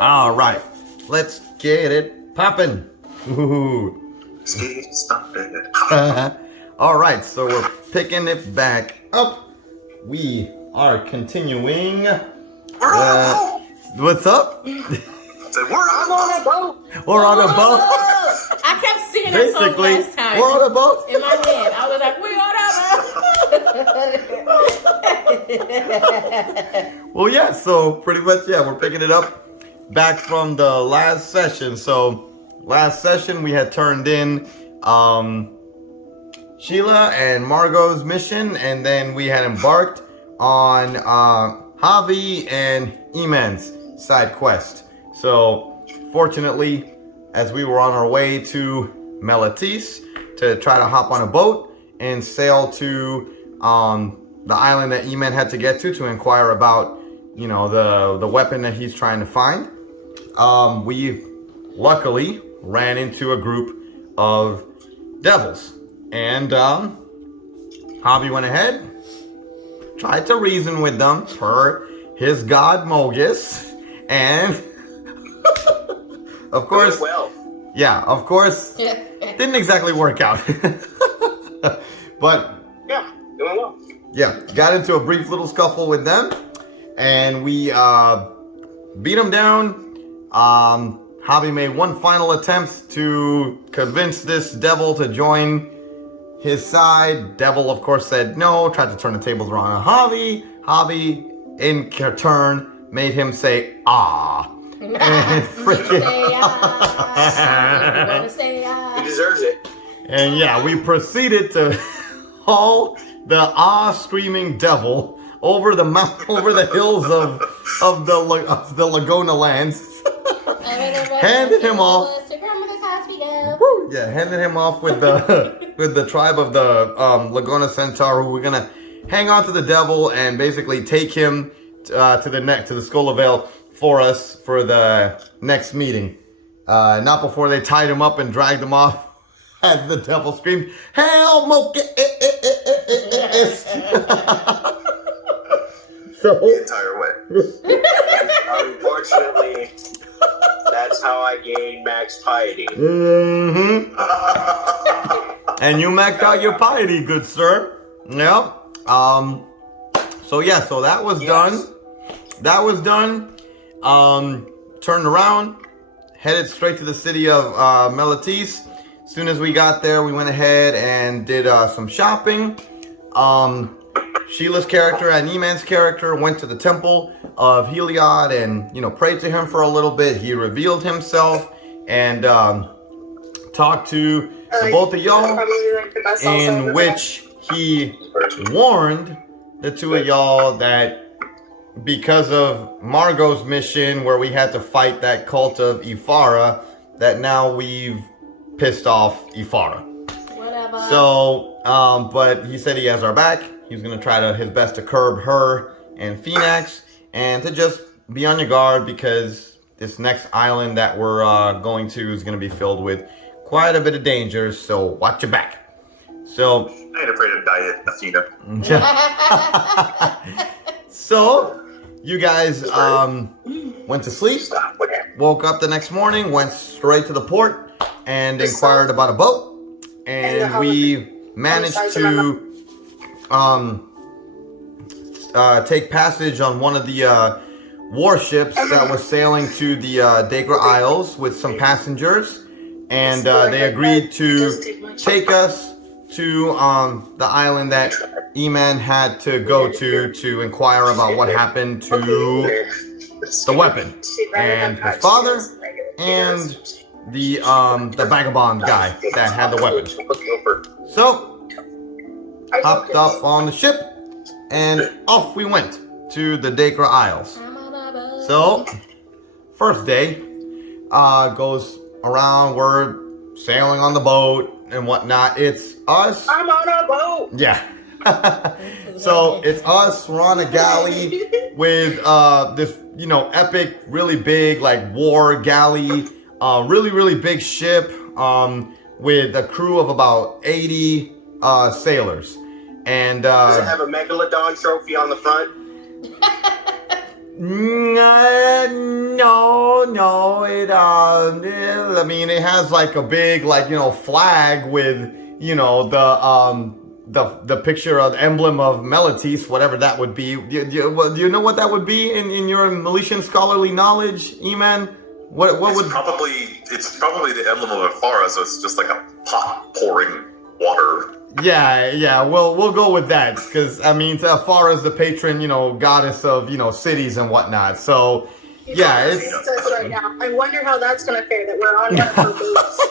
All right, let's get it poppin'. Stop it. All right, so we're picking it back up. We are continuing. We're on a boat. What's up? I said, we're on a boat. We're on a boat. I kept singing that song Basically, last time. we're on a boat. In my head, I was like, we're on a boat. Well, yeah, so pretty much, yeah, we're picking it up back from the last session. So last session we had turned in Sheila and Margot's mission, and then we had embarked on Javi and Eman's side quest. So fortunately, as we were on our way to Meletis to try to hop on a boat and sail to the island that Eman had to get to inquire about, you know, the weapon that he's trying to find, we luckily ran into a group of devils, and Javi went ahead, tried to reason with them per his god Mogus, and of course, yeah, of course, didn't exactly work out. But Yeah, doing well. yeah, got into a brief little scuffle with them, and we beat them down. Javi made one final attempt to convince this devil to join his side. Devil, of course, said no, tried to turn the tables around on Javi. Javi, in turn, made him say, ah. And freaking... He deserves it. And yeah, we proceeded to haul the screaming devil over the over the hills of the Laguna lands. Handed him off. Woo, yeah, handed him off with the tribe of the Laguna Centaur, who were gonna hang on to the devil and basically take him to the Skull of Vale for us for the next meeting. Not before they tied him up and dragged him off as the devil screamed, "Hell, Mocha!" So The entire way. Unfortunately, that's how I gained max piety. Mm-hmm. And you maxed out your piety, good sir. Yep. So yeah, so that was done. That was done. Turned around, headed straight to the city of Meletis. As soon as we got there, we went ahead and did some shopping. Sheila's character and Eman's character went to the temple of Heliod and, you know, prayed to him for a little bit. He revealed himself and talked to to both of y'all, Probably like the best salsa in ever. which he warned the two of y'all that because of Margot's mission where we had to fight that cult of Ifara, that now we've pissed off Ifara. Whatever. So, but he said he has our back. He's gonna try his best to curb her and Phoenix, and to just be on your guard because this next island that we're going to is gonna be filled with quite a bit of dangers. So watch your back. So. I ain't afraid of Diet Athena. So, you guys went to sleep, woke up the next morning, went straight to the port, and inquired about a boat. And we managed to take passage on one of the warships that was sailing to the Dakra Isles with some passengers. And they agreed to take us to the island that E-Man had to go to inquire about what happened to the weapon and his father and the vagabond guy that had the weapon. So hopped up on the ship and off we went to the Dakra Isles. So first day goes around, we're sailing on the boat and whatnot. It's us. I'm on a boat. Yeah. So it's us. We're on a galley with this, epic, really big, like war galley, really, really big ship with a crew of about 80 sailors. And Does it have a megalodon trophy on the front? No. It has like a big, flag with, the picture of the emblem of Meletis, whatever that would be. Do you know what that would be in your Meletian scholarly knowledge, E-Man? What would? It's probably the emblem of Ifara, so it's just like a pot pouring water. Yeah. We'll go with that because Ifara is the patron, goddess of cities and whatnot. So yeah, it's. It says right now. I wonder how that's gonna fare that we're on one of her boats.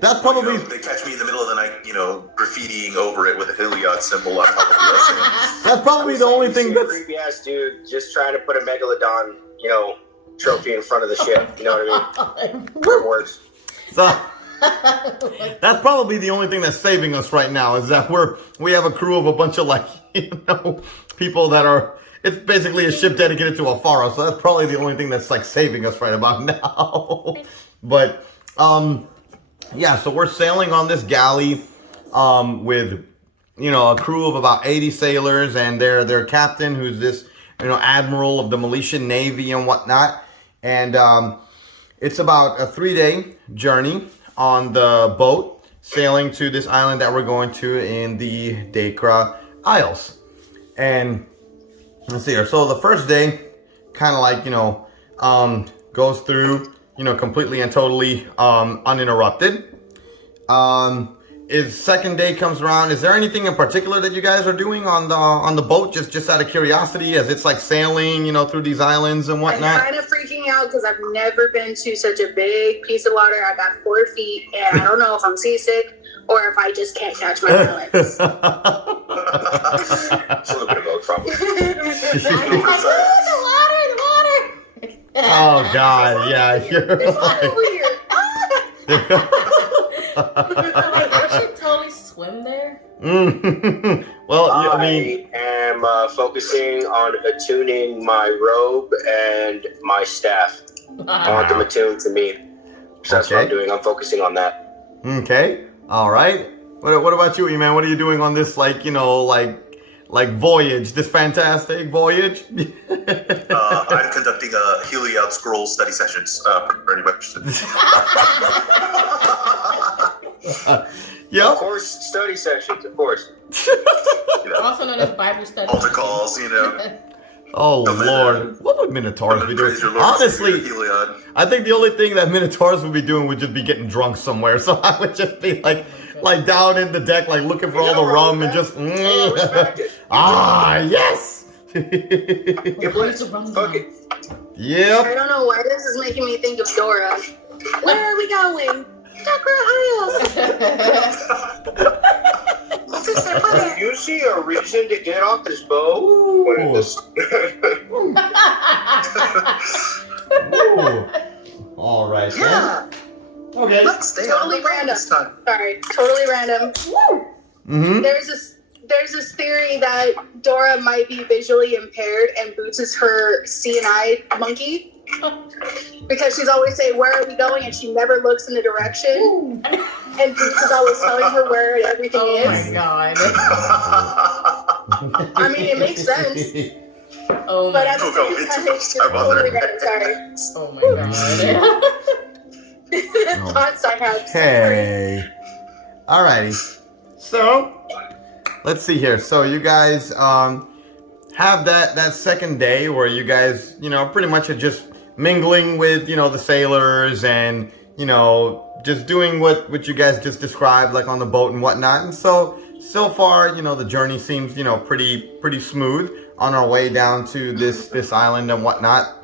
That's probably. They catch me in the middle of the night, graffitiing over it with a Heliod symbol. I'm probably listening. That's probably the only thing that's. Creepy ass dude just trying to put a megalodon, trophy in front of the ship. You know what I mean? It works. So. That's probably the only thing that's saving us right now is that we have a crew of a bunch of people that are. It's basically a ship dedicated to Ifara, so that's probably the only thing that's saving us right about now. But yeah, so we're sailing on this galley with a crew of about 80 sailors and their captain, who's this admiral of the Meletian Navy and whatnot. And it's about a 3-day journey on the boat, sailing to this island that we're going to in the Dakra Isles. And let's see here. So the first day, kind of goes through, completely and totally uninterrupted. Second day comes around. Is there anything in particular that you guys are doing on the boat, just out of curiosity, as it's sailing, through these islands and whatnot? I'm kind of freaking out because I've never been to such a big piece of water. I got 4 feet, and I don't know if I'm seasick or if I just can't catch my balance. It's a little bit of both, probably. The water. Oh God, yeah, you're right. I should totally swim there. Well, I am focusing on attuning my robe and my staff. I want them attuned to me. So that's what I'm doing. I'm focusing on that. Okay, all right. What about you, E-Man? What are you doing on this, voyage, this fantastic voyage? I'm conducting a Heliod scroll study sessions for anybody interested. Yep. Of course, study sessions, of course. Also known as Bible study. Altar calls, Oh Lord, what would Minotaurs be doing? Honestly, I think the only thing that Minotaurs would be doing would just be getting drunk somewhere. So I would just be like down in the deck, looking for all the rum and just. Yes. Fuck it. Yep. I don't know why this is making me think of Dora. Where are we going? Dakra Isles. Do you see a reason to get off this boat? When this... Ooh. All right. Yeah. Then. Okay. Let's stay Totally on the random. this time. Sorry, totally random. Mm-hmm. There's this theory that Dora might be visually impaired and Boots is her CNI monkey. Because she's always saying, "Where are we going?" and she never looks in the direction. And Boots is always telling her where everything Oh is. my god. I mean, it makes sense. Oh But my at the Don't go same into time, it. it's I'm totally under. random. Sorry. Oh my god. Thoughts I have. Hey. Alrighty. So, let's see here. So you guys have that second day where you guys, pretty much are just mingling with, the sailors and, just doing what you guys just described, like on the boat and whatnot. And so far, the journey seems, pretty smooth on our way down to this island and whatnot.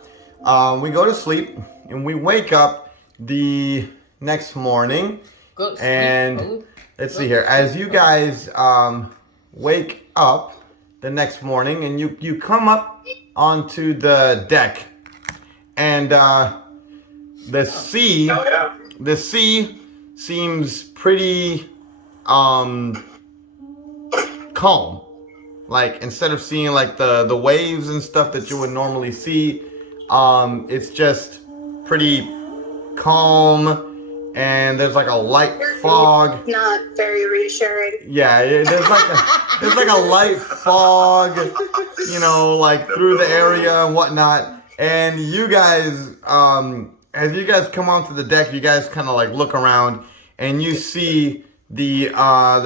We go to sleep and we wake up the next morning. Go to sleep, And bro. let's see here. As you guys wake up the next morning and you come up onto the deck, and the sea Oh, yeah. the sea seems pretty calm. Like, instead of seeing like the waves and stuff that you would normally see, it's just pretty calm. And there's like a light fog. Not very reassuring. Yeah, there's like a light fog, like through the area and whatnot. And you guys, as you guys come onto the deck, you guys kind of like look around and you see the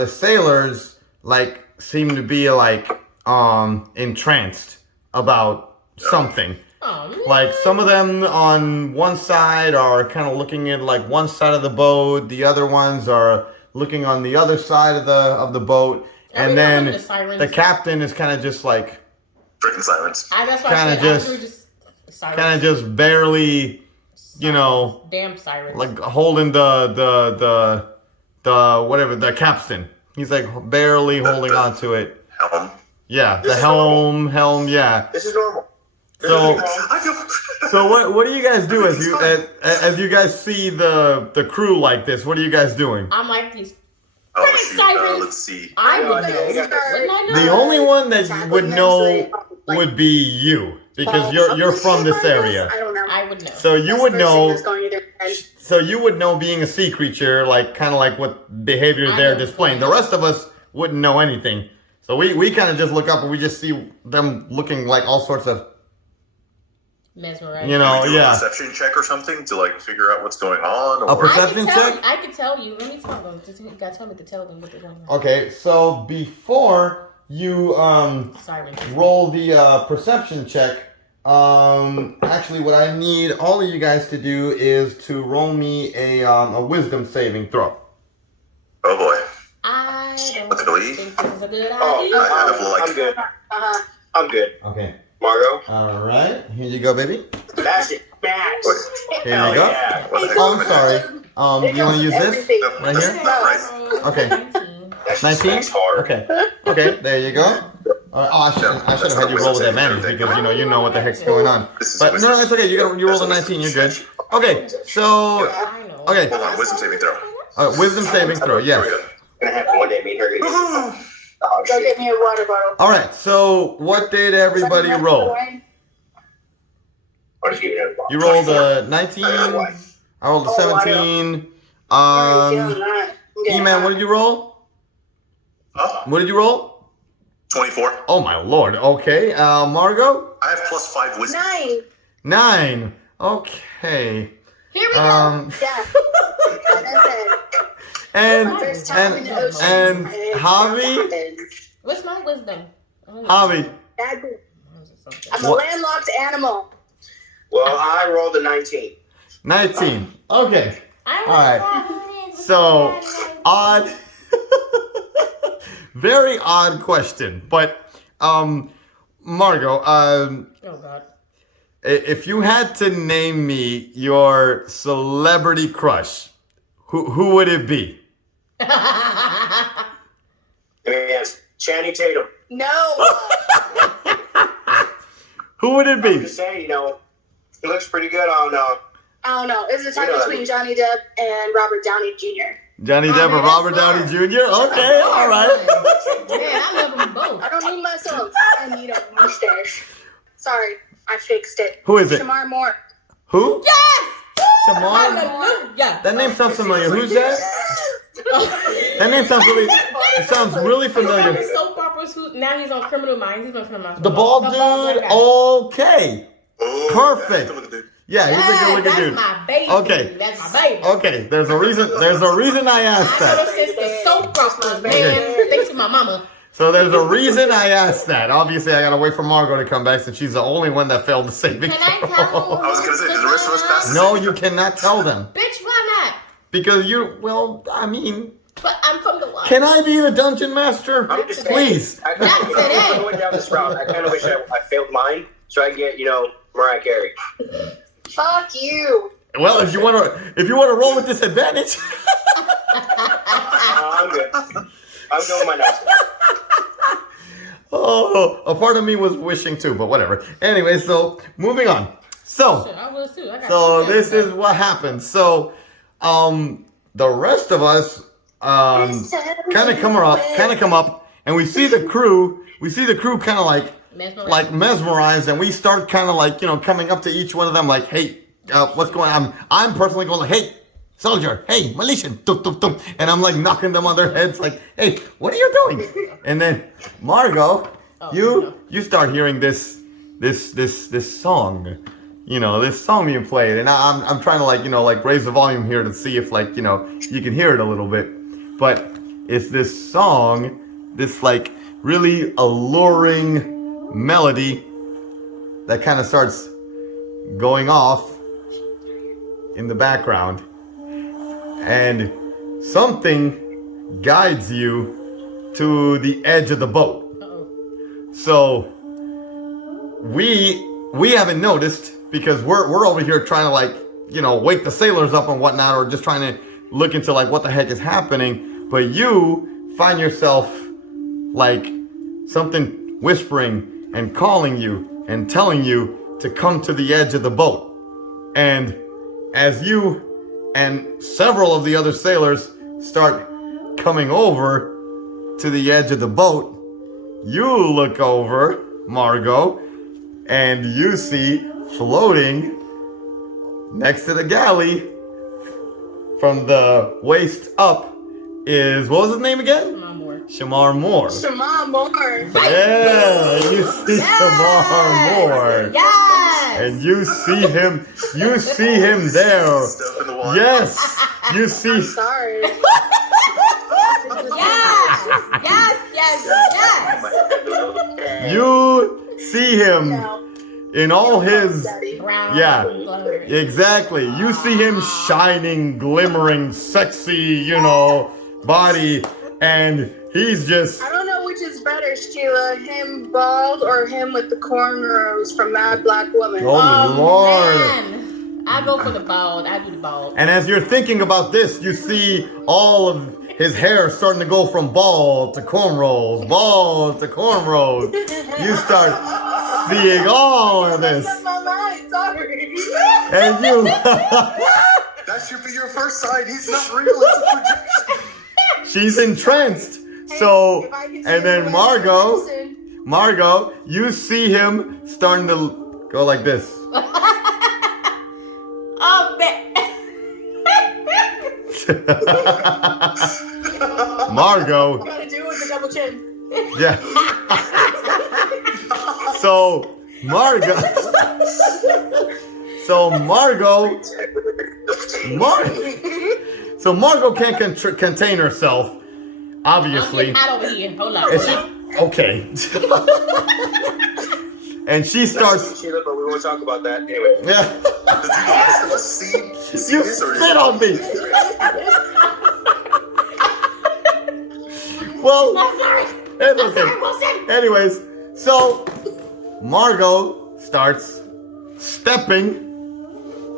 sailors like seem to be like entranced about something. Oh, man. Like, some of them on one side are kind of looking at like one side of the boat. The other ones are looking on the other side of the boat. Are And we then not having the sirens? the captain is kind of just like, Freaking silence. That's why kinda I said just- after just sirens. kind of just barely, Damn sirens. like holding the whatever, the capstan. He's like barely holding on to it. Helm. Yeah, This the is helm, yeah. This is normal. So, I feel. so what do you guys do as you guys see the crew like this? What are you guys doing? I'm like these. Oh, Freaking shoot. sirens. Let's see. I would know. Yeah, you got this. Wouldn't I know? The only one that you would Tackling know them, so they, would be you, because you're from this area. I don't know. I would know. So you That's would the first thing know. that's going through their head. So you would know, being a sea creature, like kind of like what behavior I they're know. displaying. The rest of us wouldn't know anything. So we kind of just look up and we just see them looking like all sorts of, Mesmerized. you Can know, we do a yeah. perception check or something to like figure out what's going on? A Or perception check? I could tell you. Let me tell them. You gotta tell me to tell them what they're going on. Okay, so before you Sirens. roll the perception check, actually what I need all of you guys to do is to roll me a wisdom saving throw. oh boy. I don't Luckily. think this is a good Oh, idea. I have like I'm good. Uh-huh. I'm good. Okay. Margot, All right. Here you go, baby. smash it. Smash. Here Hell you go. yeah. What the heck? Oh, I'm sorry. You want to use this? Everything. No, Right that's here? not right. Okay. 19. That shit 19? smacks hard. Okay. Okay, there you go. I should have had you roll with advantage because you know what the heck's going on. This is But wisdom. no, it's okay. You rolled a 19. You're good. Okay. So I know. okay. Hold on, wisdom saving throw. Wisdom saving throw. Yes. Gonna happen one day. Me and her. Woohoo! Oh, Go shit. get me a water bottle. All right. So what did everybody roll? I'll just give it a You rolled a 19. What? I rolled a Oh, 17. E-Man, what did you roll? Huh? What did you roll? 24. Oh my lord. Okay. Margot? I have +5 wisdom. 9. 9. Okay. Here we go. Yeah. That's it. And First time in the ocean. and it's Javi? happened. What's my wisdom? Oh, Javi. Bad- something. I'm a What? landlocked animal. Well, I rolled a 19. 19. Okay. I Alright. So, odd. Very odd question. But, Margot, Oh God. if you had to name me your celebrity crush, who would it be? Yes, Channing Tatum. No. Who would it I'm be? just saying, he looks pretty good on. I don't know. It's a tie You know between that. Johnny Depp and Robert Downey Jr. Johnny Depp or man, Robert that's Downey Jr.? Okay, all right. Yeah, I love them both. I don't need myself. I need a mustache. Sorry, I fixed it. Who is it? Shamar Moore. Who? Yes! Shamar? Hallelujah! That name sounds familiar. Who's that? That name sounds really. It sounds really He's on familiar. the soap operas. Now he's on Criminal Minds. He's on Criminal Minds. The bald dude. black guy. Okay. Oh, Perfect. yeah, look at that. Yeah, he's a good looking that's dude. my baby. Okay. That's my baby. Okay. There's a reason. There's a reason I asked I know that. since the soap operas, man. Okay. Thanks to my mama. So there's a reason I asked that. Obviously, I gotta wait for Margot to come back since she's the only one that failed the saving Can I throw. tell? I was gonna say, did the rest of us pass? No, you cannot tell them Bitch, why not? because you. Well, I mean, But I'm from the one. can I be the dungeon master? I'm just Please. saying, Not I'm today. going down this route. I kind of wish I failed mine so I can get, Mariah Carey. Fuck you. Well, if you wanna roll with disadvantage. I'm good. I'm going with my next one. Oh, a part of me was wishing too, but whatever. Anyway, so moving on. So, Shit, I was too. I got so two this kids, is what happened. So, the rest of us, kind of come up, and we see the crew. We see the crew kind of like mesmerized, and we start kind of like coming up to each one of them like, hey, what's going on? I'm personally going like, hey, soldier, hey, Militian, tum, tum, tum. And I'm like knocking them on their heads like, hey, what are you doing? And then Margot, you start hearing this song, this song being played, and I'm trying to like raise the volume here to see if you can hear it a little bit, but it's this song, this like really alluring melody that kind of starts going off in the background, and something guides you to the edge of the boat. So we haven't noticed because we're over here trying to wake the sailors up and whatnot, or just trying to look into what the heck is happening. But you find yourself like something whispering and calling you and telling you to come to the edge of the boat. And as you and several of the other sailors start coming over to the edge of the boat, you look over, Margot, and you see floating next to the galley from the waist up is, what was his name again? Shamar Moore. Shamar Moore. Yeah, you see Shamar Moore. Yes. And you see him there. Stuff in the water. Yes, you see. Sorry. Yes. You see him No. in all his. Daddy. Brown. Yeah. Glover. Exactly. You see him shining, glimmering, sexy, body, and he's just. I don't know which is better, Sheila. Him bald or him with the cornrows from Mad Black Woman. Oh, Lord. Man. I go for the bald. I do the bald. And as you're thinking about this, you see all of his hair starting to go from bald to cornrows, bald to cornrows. You start seeing all of this. That's my mind. Sorry. And you. That should be your first sign. He's not real. It's a projection. She's entranced. So, If I can and see then the Margot, person- you see him starting to go like this. Oh, man. Margot, Gotta do it with the double chin. yeah. So Margot can't contain herself, obviously. I'm getting hot over here. Hold on. And she, okay. And she starts. Sheila, but we won't talk about that anyway. Yeah. Does the rest of us see You this, or spit on me. Well, I'm sorry. it's I'm sorry, okay. Wilson. Anyways, so Margot starts stepping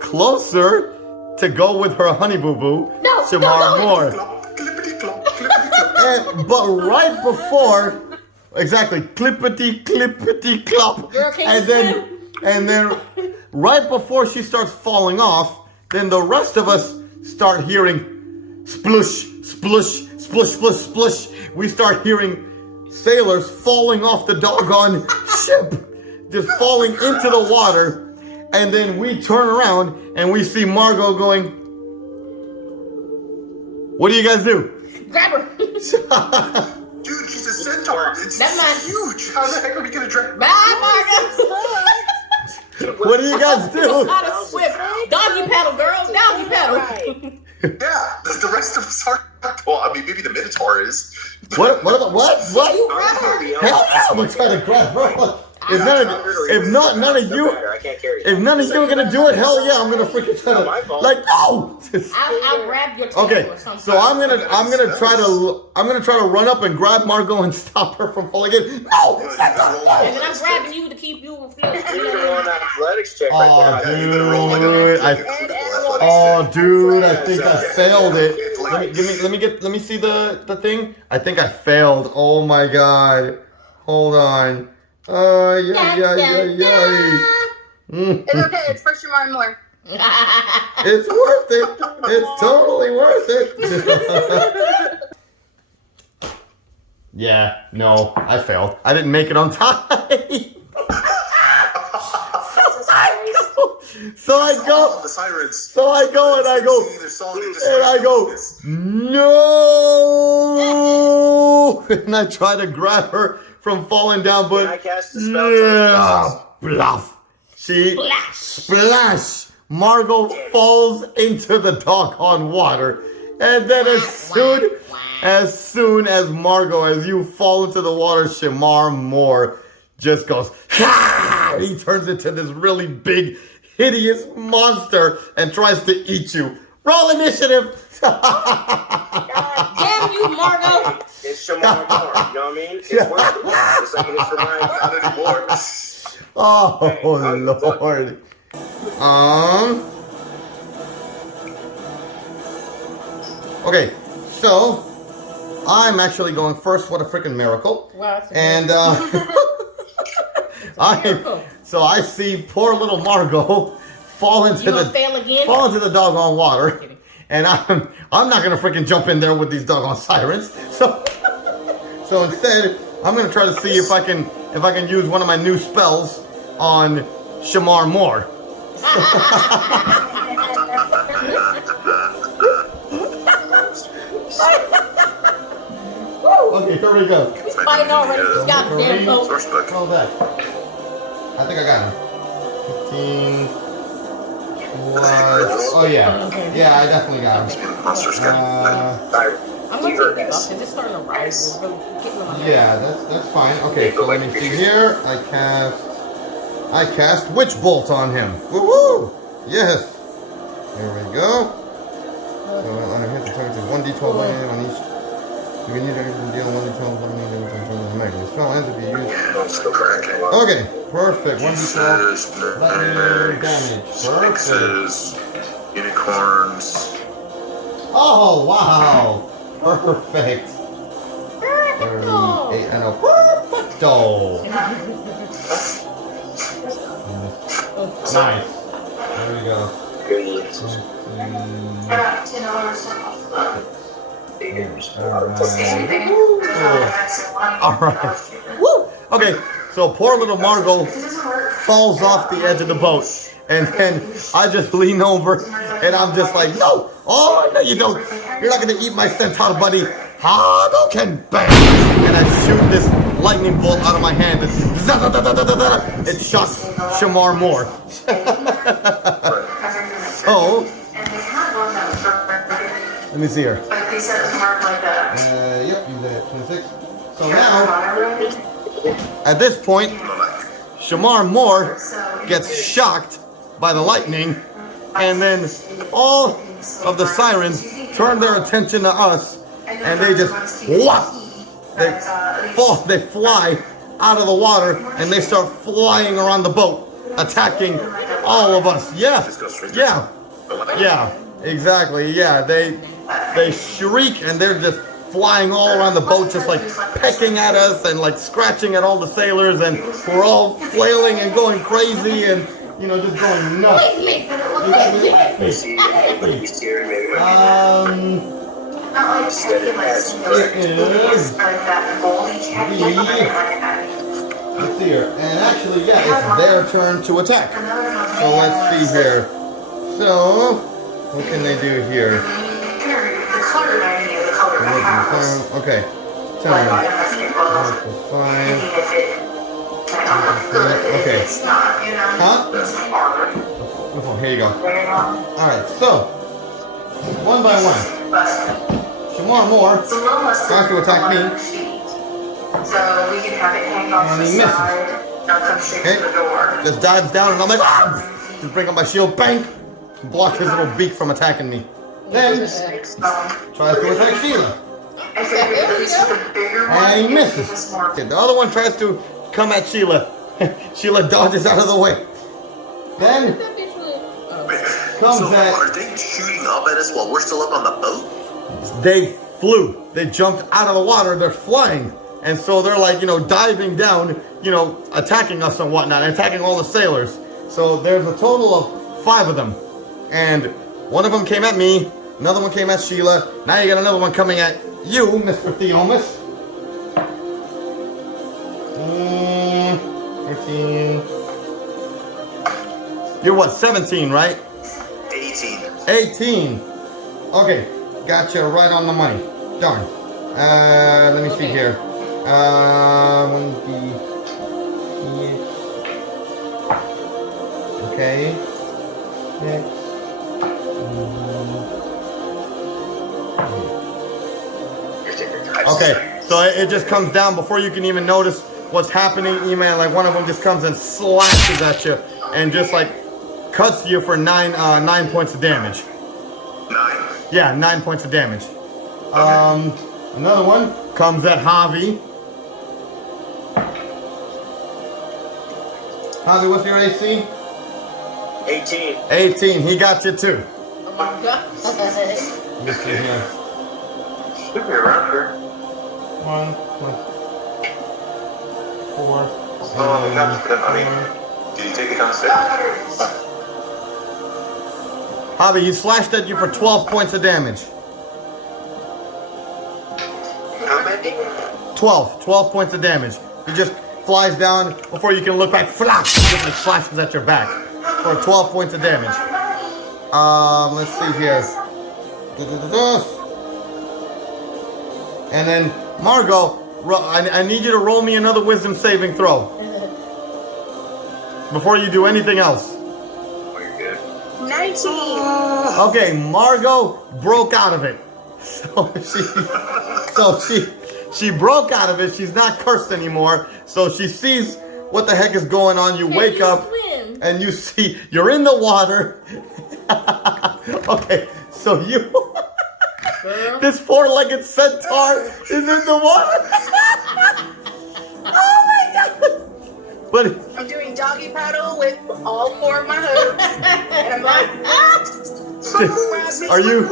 closer to go with her honey boo boo, Shamar Moore. But right before, exactly, clippity clop, and then right before she starts falling off, then the rest of us start hearing splush, splush, splush, splush, splush. We start hearing sailors falling off the doggone ship, just falling into the water, and then we turn around and we see Margot going, what do you guys do? Grab her. Dude, she's a centaur. It's huge. How the heck are we gonna drag? Bye, Margot. What do you guys do? How to swim. Doggy paddle, girl. Doggy paddle. Yeah, the rest of us aren't. Well, I mean, maybe the Minotaur is. What? What? You grab her. Hell yeah, I'm gonna try to grab her. If none of you I can't carry it. if none of you are gonna do it, hell yeah, I'm gonna freaking try Not my to fault. like no. I'll grab your tail Okay, or something. so I'm gonna try to run up and grab Margot and stop her from falling in. No! And then I'm grabbing you to keep you afloat. You're on that athletics check Oh, right there. You better roll like a dude, I think I failed it. Let me see the thing. I think I failed. Oh my god. Hold on. Yeah. It's okay. It's for Shamar Moore. It's worth it. It's totally worth it. Yeah, no, I failed. I didn't make it on time. So I go. The sirens. So I go and I go. And I go, no! And I try to grab her from falling down, but Can I cast the spell? bluff. She splash. Margot falls into the doggone water, and then as soon as Margot, as you fall into the water, Shamar Moore just goes, ha! He turns into this really big, hideous monster and tries to eat you. Roll initiative. Damn you, Margot. It's Shamar Moore, you know what I mean? It's worth it. Just like it is for mine. Not anymore. Oh, Lord. Okay, so I'm actually going first. What a freaking miracle. Wow, that's a And miracle. so I see poor little Margot fall into You gonna fail again? the doggone water, and I'm not gonna freaking jump in there with these doggone sirens. So instead, I'm gonna try to see if I can use one of my new spells on Shamar Moore. Okay, here we go. He's fighting already. He's got the damn boat. Source book. Hold that. I think I got him. 15 plus. Oh yeah. Yeah, I definitely got him. Monster skin. I'm gonna take this off because it's starting to rise. It's really getting on my head. Yeah, that's fine. Okay, so let me see here. I cast Witch Bolt on him. Woo-woo! Yes. Here we go. So when I hit the target, it's 1d12 lightning on each. You can use anything to deal 1d12 lightning damage on the magic. The spell ends if you use. I'm still cracking. Okay, perfect. 1d12 lightning damage. Perfect. Sphinxes, unicorns. Oh wow! Perfect. 38 and a perfecto. Nice. There we go. Alright. Woo! Okay, so poor little Margot falls off the edge of the boat. And then I just lean over and I'm just like, no! Oh, no, you don't. You're not going to eat my centaur, buddy. Hadouken! Bang! And I shoot this lightning bolt out of my hand. It shocks Shamar Moore. So, let me see here. Yep, you did it. 26. So now, at this point, Shamar Moore gets shocked by the lightning, and then all of the sirens turn their attention to us, and they just whop! They fly out of the water, and they start flying around the boat, attacking all of us. Yeah, yeah, yeah. Exactly, yeah. They shriek and they're just flying all around the boat, just like pecking at us and like scratching at all the sailors, and we're all flailing and going crazy and just going nuts. Let's see here. And actually, yeah, it's their turn to attack. So let's see here. So, what can they do here? Okay. 10. 5. Okay. Huh? Here you go. Alright, so, one by one. Shamar Moore tries to attack me. So we can have it hang off the side. Now come straight to the door. Just dives down and I'm like, ah! Just bring up my shield, bang! Block his little beak from attacking me. Then, tries to attack Sheila. And he misses. Okay, the other one tries to come at Sheila. Sheila dodges out of the way. Then, comes so at... are they shooting up at us while we're still up on the boat? They flew. They jumped out of the water. They're flying. And so they're like, diving down, attacking us and whatnot, and attacking all the sailors. So there's a total of 5 of them. And one of them came at me, another one came at Sheila. Now you got another one coming at you, Mr. Theomis. 13. You're what, 17, right? 18. 18. Okay, got you right on the money. Darn. Let me see here. Okay. Next. Okay, so it just comes down before you can even notice what's happening. Email, like one of them just comes and slashes at you and just like cuts you for 9 points of damage. 9. Yeah, 9 points of damage. Another one comes at Javi. Javi, what's your AC? 18. 18. He got you too. Oh my god. Let's see here. Should be around here. 1, 4. Oh, did you take it downstairs? Javi, he slashed at you for 12 points of damage. How many? 12 points of damage. He just flies down before you can look back. Flap! He just like slashes at your back for 12 points of damage. Let's see here. And then Margot, I need you to roll me another wisdom saving throw before you do anything else. Oh, you're good. 19. Okay, Margot broke out of it. So she broke out of it. She's not cursed anymore. So she sees what the heck is going on. You wake up and you see you're in the water. Okay, so you this 4-legged centaur is in the water. Oh my god! But I'm doing doggy paddle with all 4 of my hooves. And I'm like, are you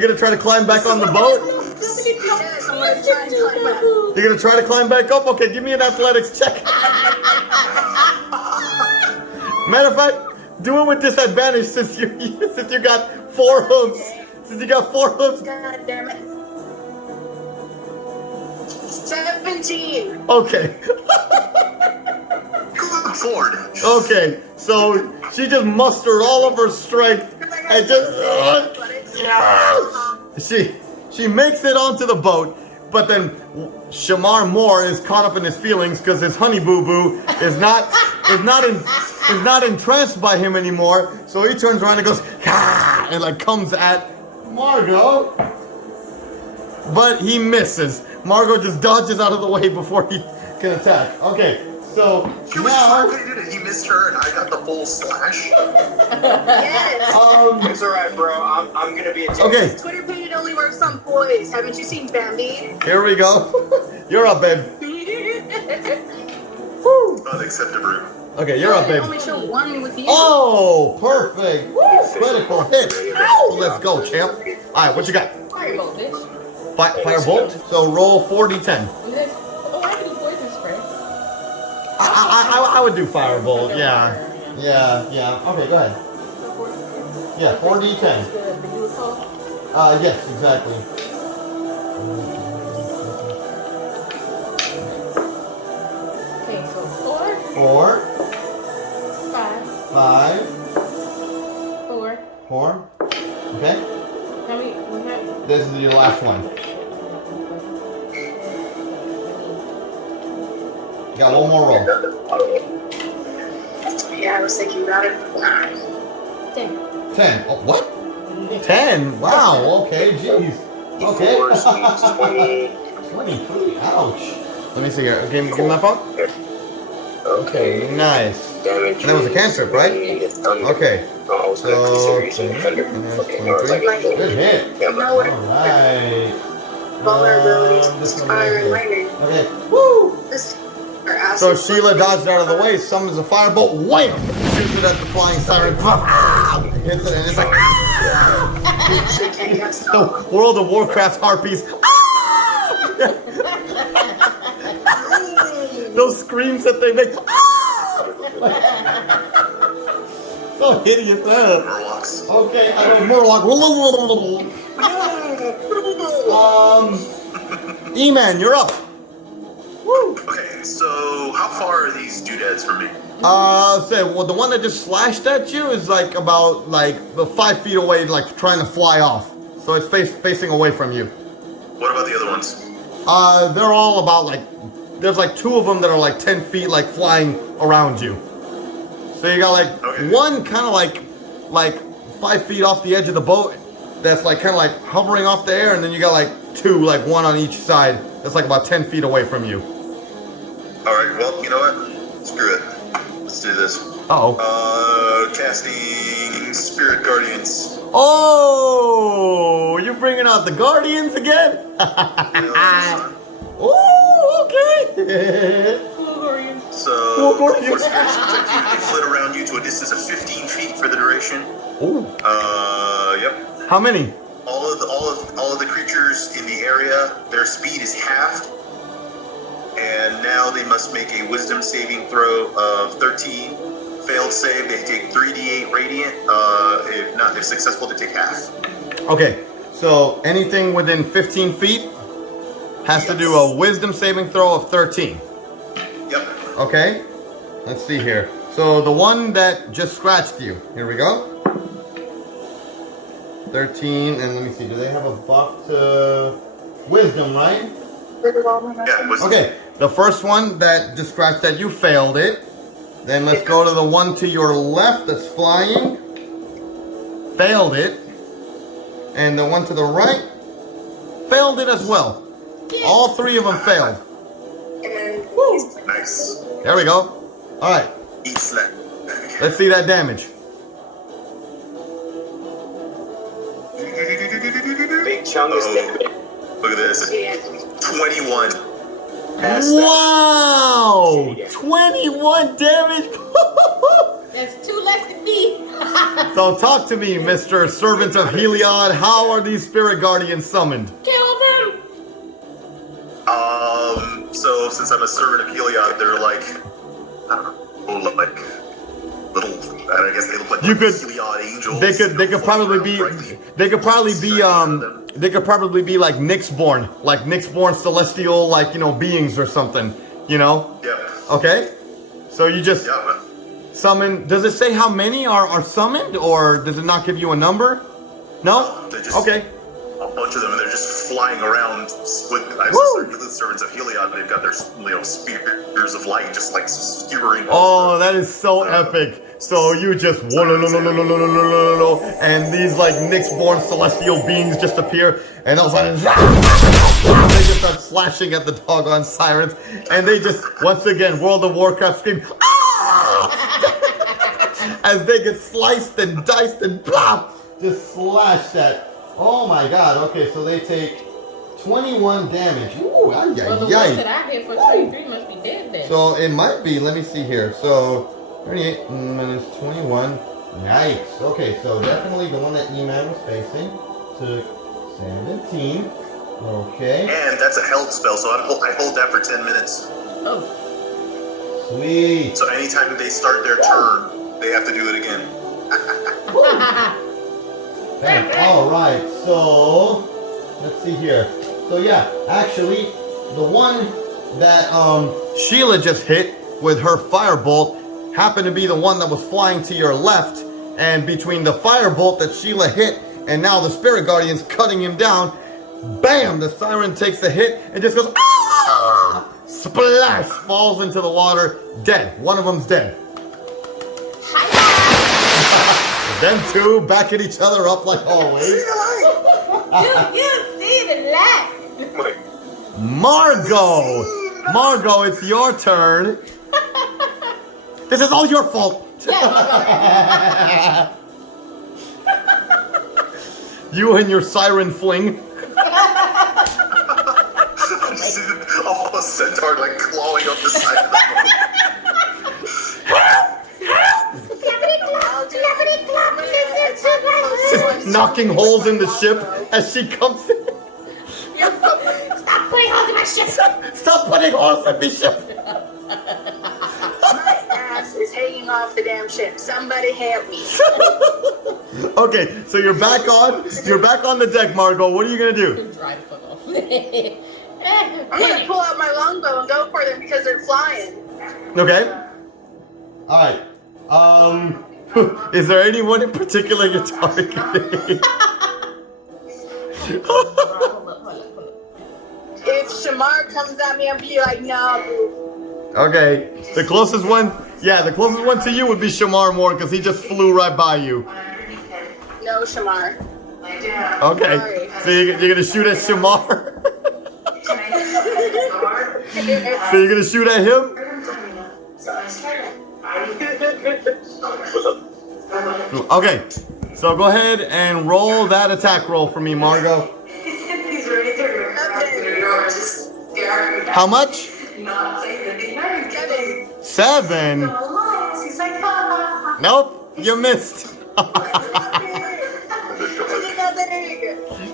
gonna try to climb back on the boat? Yes, I'm gonna try and climb up. You're gonna try to climb back up? Okay, give me an athletics check. Matter of fact, do it with disadvantage since you got 4 hooves. Since you got 4 hooves. God damn it. 17. Okay. Good Ford. Okay. So she just mustered all of her strength and just she makes it onto the boat, but then Shamar Moore is caught up in his feelings because his honey boo boo is not entranced by him anymore. So he turns around and goes and like comes at Margot, but he misses. Margot just dodges out of the way before he can attack. Okay, so He was targeted and he missed her and I got the full slash. Yes. It's alright, bro. I'm gonna be a tank. Okay, Twitter paint only works on boys. Haven't you seen Bambi? here we go. You're up, babe. Unacceptable. Okay, you're up, babe. Only show one with you. Oh, perfect. Woo, critical hit. Ow, let's go, champ. All right, what you got? Firebolt, bitch. Firebolt. So roll 4d10. Oh, I can do poison spray. I would do firebolt. Yeah. Okay, go ahead. Yeah, 4d10. Yes, exactly. Okay, so 4. 4. 5. 5. 4. 4. Okay. How many? This is your last one. You got one more roll. Yeah, I was thinking about it. 10. 10. Oh, what? 10? Wow. Okay. Jeez. Okay. 23. Ouch. Let me see here. Give me my phone. Okay. Nice. Damage. And that was a cantrip, right? Okay. So, good hit. No, Alright. vulnerabilities, This one fire right and here. lightning. Okay. Woo! This So Sheila dodged out of the way, summons a firebolt, wham! Shoots it at the flying siren, puff, ah! Hits it, and it's like, ah! The World of Warcraft harpies, ah! Those screams that they make, ah! So hideous, huh? Murlocs. Okay, I don't know, Murloc. E-Man, you're up. Woo! Okay, so how far are these doodads from me? Well, the one that just slashed at you is like about the 5 feet away, like trying to fly off. So it's facing away from you. What about the other ones? They're all about there's 2 of them that are 10 feet, flying around you. So you got Okay. one kind of like 5 feet off the edge of the boat that's kind of hovering off the air, and then you got 2, one on each side that's about 10 feet away from you. Alright, well, you know what? Screw it. Let's do this. Uh-oh. Casting Spirit Guardians. Oh, you're bringing out the Guardians again? Oh, okay. So, Guardians. four spirits protect you. They flit around you to a distance of 15 feet for the duration. Ooh. Yep. How many? All of the creatures in the area, their speed is halved. And now they must make a wisdom saving throw of 13. Failed save, they take 3d8 radiant. If successful, they take half. Okay, so anything within 15 feet has to do a wisdom saving throw of 13. Yep. Okay, let's see here. So the one that just scratched you, here we go. 13, and let me see, do they have a buff to wisdom, right? Yeah, wisdom. Okay, the first one that just scratched at you failed it. Then let's go to the one to your left that's flying. Failed it. And the one to the right failed it as well. All 3 of them failed. Woo. Nice. There we go. All right, Eat slap. let's see that damage. Big chungus. Look at this. 21. Wow! 21 damage. That's 2 less than me. So talk to me, Mr. Servant of Heliod. How are these spirit guardians summoned? Kill them. So since I'm a servant of Heliod, they're I don't know, little. I guess they look like Heliod angels. They could probably be. They could probably be like Nyxborn, celestial, beings or something. Yeah. Okay. So you just summon. Does it say how many are summoned, or does it not give you a number? No. They just, Okay. A bunch of them, and they're just flying around with the servants of Heliod. They've got their spears of light, just skewering. Oh, that is so epic. So you just and these Nyxborn celestial beings just appear, and all of a sudden they just start slashing at the doggone sirens, and they just once again World of Warcraft scream as they get sliced and diced and blah, just slashed at. Oh my God! Okay, so they take 21 damage. Ooh, Well, the one that I hit for 23 must be dead then. So it might be. Let me see here. So 38 minus 21. Yikes. Okay, so definitely the one that E-Man was facing took 17. Okay. And that's a held spell, so I hold that for 10 minutes. Oh. Sweet. So anytime they start their turn, they have to do it again. All right, so let's see here. So yeah, actually, the one that Sheila just hit with her firebolt happened to be the one that was flying to your left, and between the firebolt that Sheila hit and now the Spirit Guardian's cutting him down, bam! The siren takes the hit and just goes ah! Splash! Falls into the water, dead. One of them's dead. Them two back at each other up like always. You see the light. Margot! Margot, it's your turn. This is all your fault. You and your siren fling. All a centaur like clawing up the side of the Just knocking holes in the ship as she comes in. Stop putting holes in my ship. Stop putting holes in my ship. My ass is hanging off the damn ship. Somebody help me. Okay, so you're back on the deck, Margot. What are you gonna do? Dry the fuck off. I'm gonna pull out my longbow and go for them because they're flying. Okay. All right. Is there anyone in particular you're targeting? If Shamar comes at me, I'll be like, no. Okay. The closest one to you would be Shamar Moore because he just flew right by you. No, Shamar. Okay. Sorry. So you're gonna shoot at Shamar? So you're gonna shoot at him? Okay. So go ahead and roll that attack roll for me, Margot. How much? 7. Nope, you missed.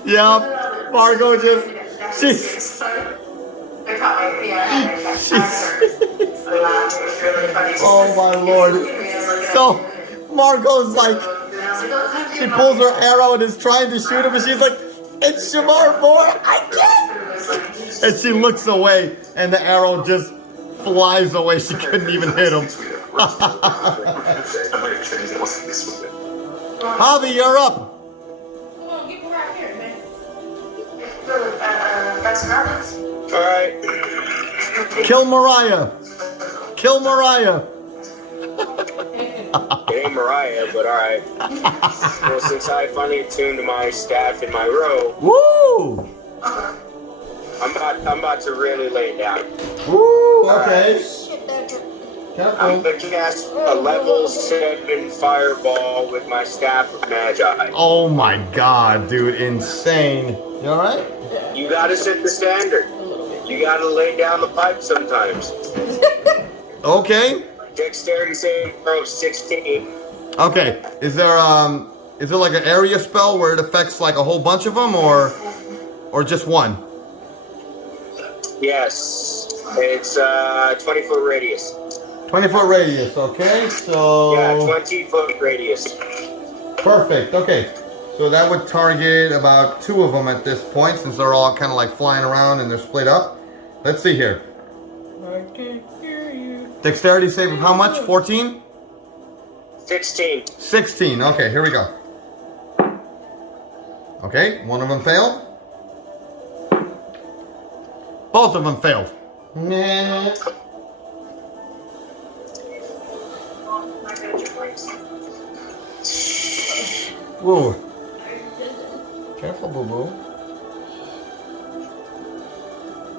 Yep, Margot just she's oh my lord. So Margot's like, she pulls her arrow and is trying to shoot him, and she's like, it's Shamar Moore, I can't. And she looks away, and the arrow just flies away. She couldn't even hit him. Javi, you're up. Come on, get right here, man. Alright. Kill Mariah. Kill Mariah. It ain't Mariah, but alright. Well, since I finally attuned my staff in my robe, Woo! I'm about to really lay it down. Woo! Okay. I'm Careful. gonna cast a level 7 fireball with my staff of Magi. Oh my god, dude. Insane. You alright? You gotta set the standard. You gotta lay down the pipe sometimes. Okay. Dexterity saving throw of 16. Okay. Is there like an area spell where it affects like a whole bunch of them, or just one? Yes. It's 20-foot radius. 20-foot radius, okay, so... Yeah, 20-foot radius. Perfect, okay. So that would target about 2 of them at this point, since they're all kind of like flying around and they're split up. Let's see here. I can't hear you. Dexterity save of how much? 14? 16. 16, okay, here we go. Okay, one of them failed. Both of them failed. Nah. Whoa. Careful, boo-boo.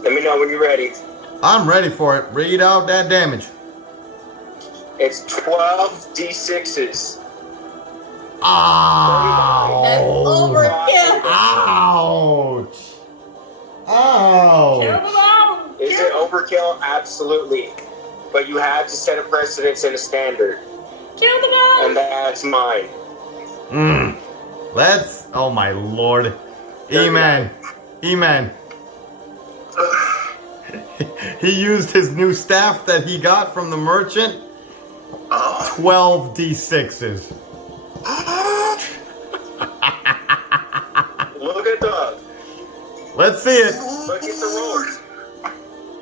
Let me know when you're ready. I'm ready for it. Read out that damage. It's 12 d6s. That's Ow. overkill. Ouch. Ouch. Careful out. Is it overkill? Absolutely. but you have to set a precedence and a standard. Kill the guy. And that's mine. Let's. Oh my lord. E-Man. E-Man. He used his new staff that he got from the merchant. 12 D6s. Look at the. Let's see it. Look at the rolls.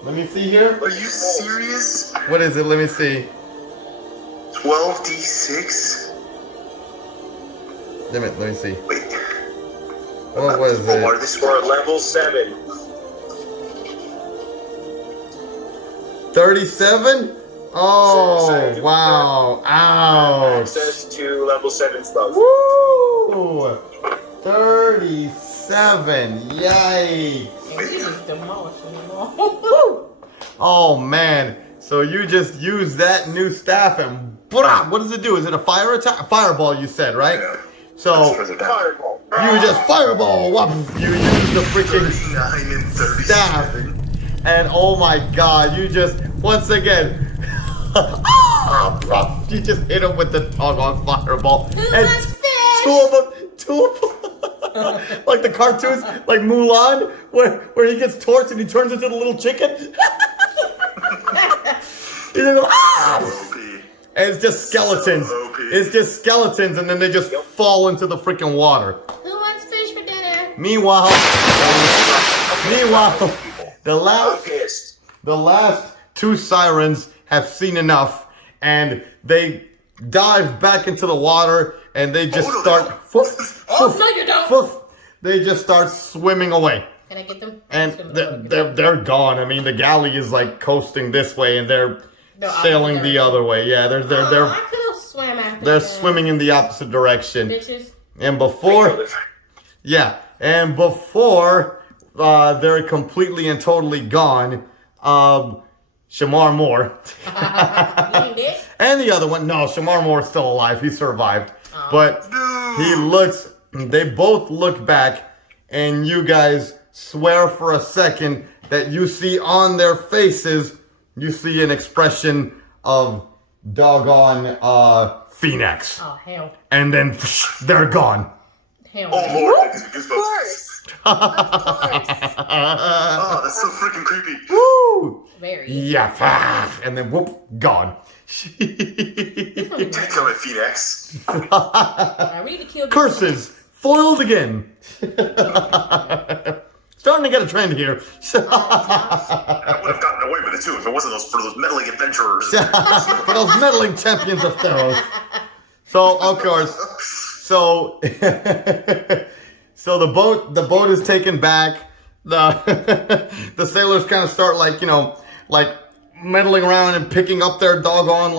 Let me see here. Are you serious? What is it? Let me see. 12d6? Let me see. Wait. What was What are it? this For for? level 7. 37? Oh, So- wow. Ouch. Access to level 7 stuff. Woo! 37. Yikes. And he just demolishing them all. Oh, man. So you just use that new staff and blah, what does it do? Is it a fire attack? Fireball, you said, right? Yeah. So That's further down. Fireball. you just fireball. Whoop, you use the freaking 39 and 37. staff. And oh my god, you just, once again, you just hit him with the doggone fireball. And two of them, like the cartoons, like Mulan, where he gets torched and he turns into the little chicken. He just goes, OP. and it's just skeletons. So OP. It's just skeletons, and then they just fall into the freaking water. Who wants fish for dinner? Meanwhile, the I'm last pissed. two sirens have seen enough, and they dive back into the water, and they just start. Oh, no, you don't. They just start swimming away, Can I get them? and they're gone. I mean, the galley is like coasting this way, and they're sailing the other way. Yeah, I could have swam after they're that. swimming in the opposite direction. Bitches. And before they're completely and totally gone, Shamar Moore You did? and the other one, no, Shamar Moore is still alive. He survived, but they both look back, and you guys swear for a second that you see on their faces, you see an expression of doggone Phoenix, Oh, hell. and then they're gone. Hell. Oh lord, that gives me Of goosebumps. course. Of course. Oh, that's so freaking creepy. Woo! Very. Yeah, and then whoop, gone. Come at Phoenix. Alright, we need to kill this Curses foiled again. Starting to get a trend here. I would have gotten away with it too if it wasn't for those meddling adventurers. For those meddling champions of Theros. So of course, so the boat is taken back. The sailors kind of start like meddling around and picking up their doggone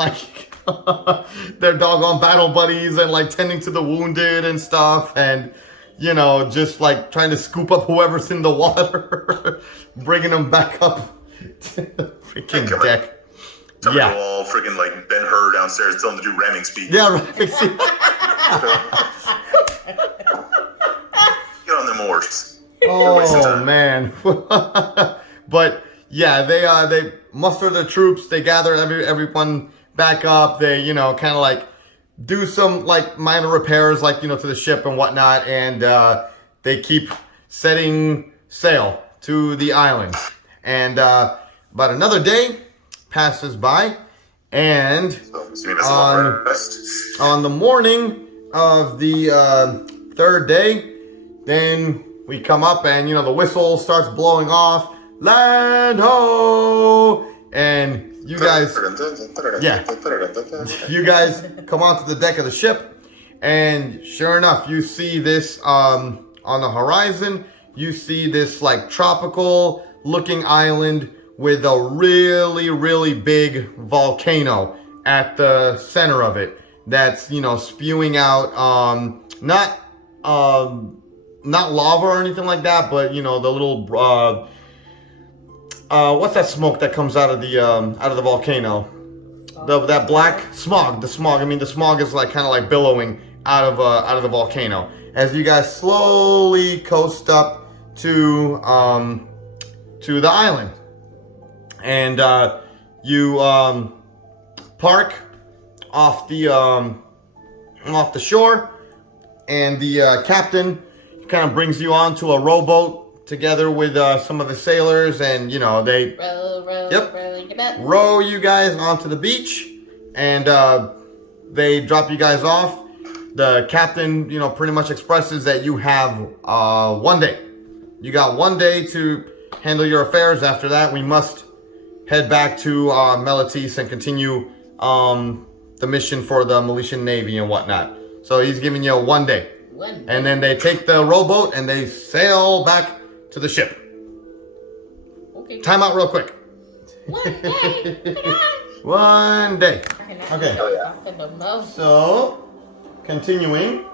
their doggone battle buddies and like tending to the wounded and stuff, and just like trying to scoop up whoever's in the water, bringing them back up to the freaking deck. Time Yeah. to go all freaking like Ben-Hur downstairs, tell them to do ramming speed. Yeah, right. Get on them oars. Oh man. But yeah, they muster their troops. They gather everyone back up. They kind of like do some like minor repairs, like to the ship and whatnot, and they keep setting sail to the island. And about another day passes by, and So, that's a long rest. on the morning of the third day, then we come up and the whistle starts blowing off. Land ho! And you guys come onto the deck of the ship, and sure enough, you see this on the horizon. You see this like tropical looking island with a really, really big volcano at the center of it. That's spewing out not lava or anything like that, but the little what's that smoke that comes out of the volcano? That black smog. The smog. I mean, the smog is like kind of like billowing out of the volcano as you guys slowly coast up to the island, and you park off the shore, and the captain kind of brings you onto a rowboat together with some of the sailors, and you know they row you guys onto the beach, and they drop you guys off. The captain, you know, pretty much expresses that you have 1 day. You got 1 day to handle your affairs. After that, we must head back to Meletis and continue the mission for the Meletian Navy and whatnot. So he's giving you 1 day. And then they take the rowboat and they sail back to the ship. Okay. Time out real quick. 1 day. 1 day. Okay. Oh, yeah. So, continuing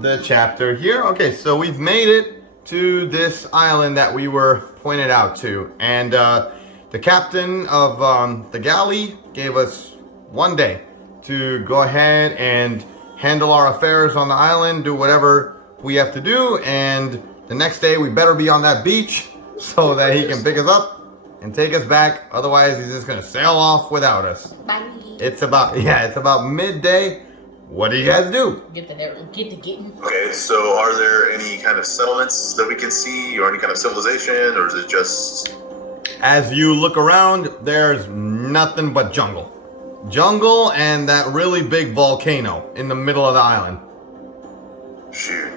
the chapter here. Okay, so we've made it to this island that we were pointed out to. And the captain of the Galley gave us 1 day to go ahead and handle our affairs on the island, do whatever we have to do. And the next day we better be on that beach so that he can pick us up and take us back. Otherwise, he's just gonna sail off without us. Bye. It's about midday. What do you guys do? Get the getting. Okay, so are there any kind of settlements that we can see, or any kind of civilization, or is it just... As you look around, there's nothing but jungle. Jungle and that really big volcano in the middle of the island. Shoot.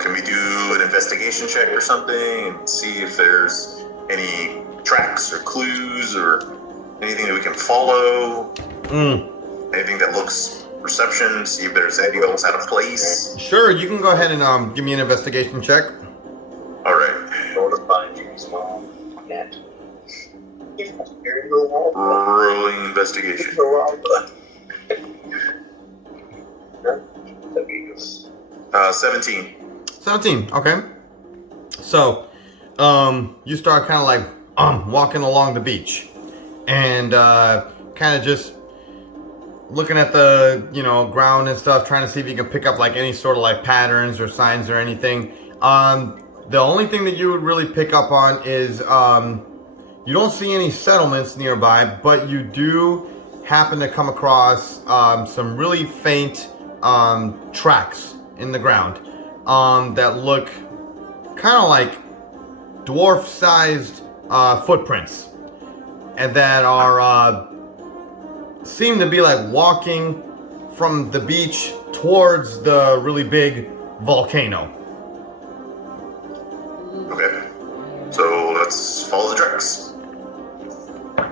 Can we do an investigation check or something and see if there's any tracks or clues or anything that we can follow? Anything that looks... perception, see if there's anything else out of place. Sure, you can go ahead and give me an investigation check. All right. Rolling investigation. 17. 17, okay. So, you start kind of like walking along the beach, and kind of just looking at the, you know, ground and stuff, trying to see if you can pick up like any sort of like patterns or signs or anything. The only thing that you would really pick up on is you don't see any settlements nearby, but you do happen to come across some really faint tracks in the ground that look kind of like dwarf-sized footprints, and that are seem to be like walking from the beach towards the really big volcano. Okay. So let's follow the tracks.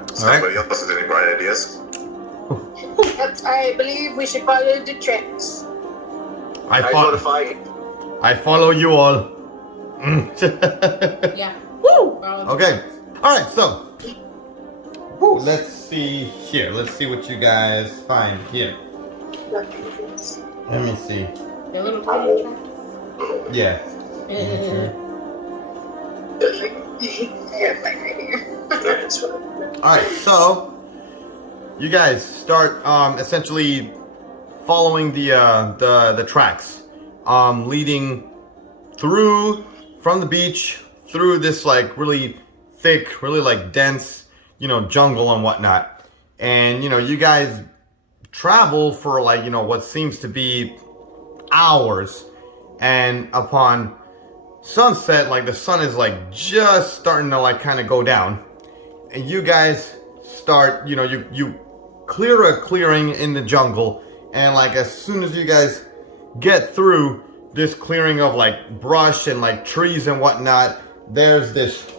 Does anybody else have any bright ideas? I believe we should follow the tracks. I follow you all. Yeah. Woo! Okay. All right. So, let's see here. Let's see what you guys find here. Let me see. The little tiny tracks. Yeah. All right. So, you guys start essentially following the tracks, leading through from the beach through this like really thick, really like dense, you know, jungle and whatnot. And you know, you guys travel for like, you know, what seems to be hours, and upon sunset, like the sun is like just starting to like kind of go down, and you guys start, you know, you clear a clearing in the jungle, and like as soon as you guys get through this clearing of like brush and like trees and whatnot, there's this,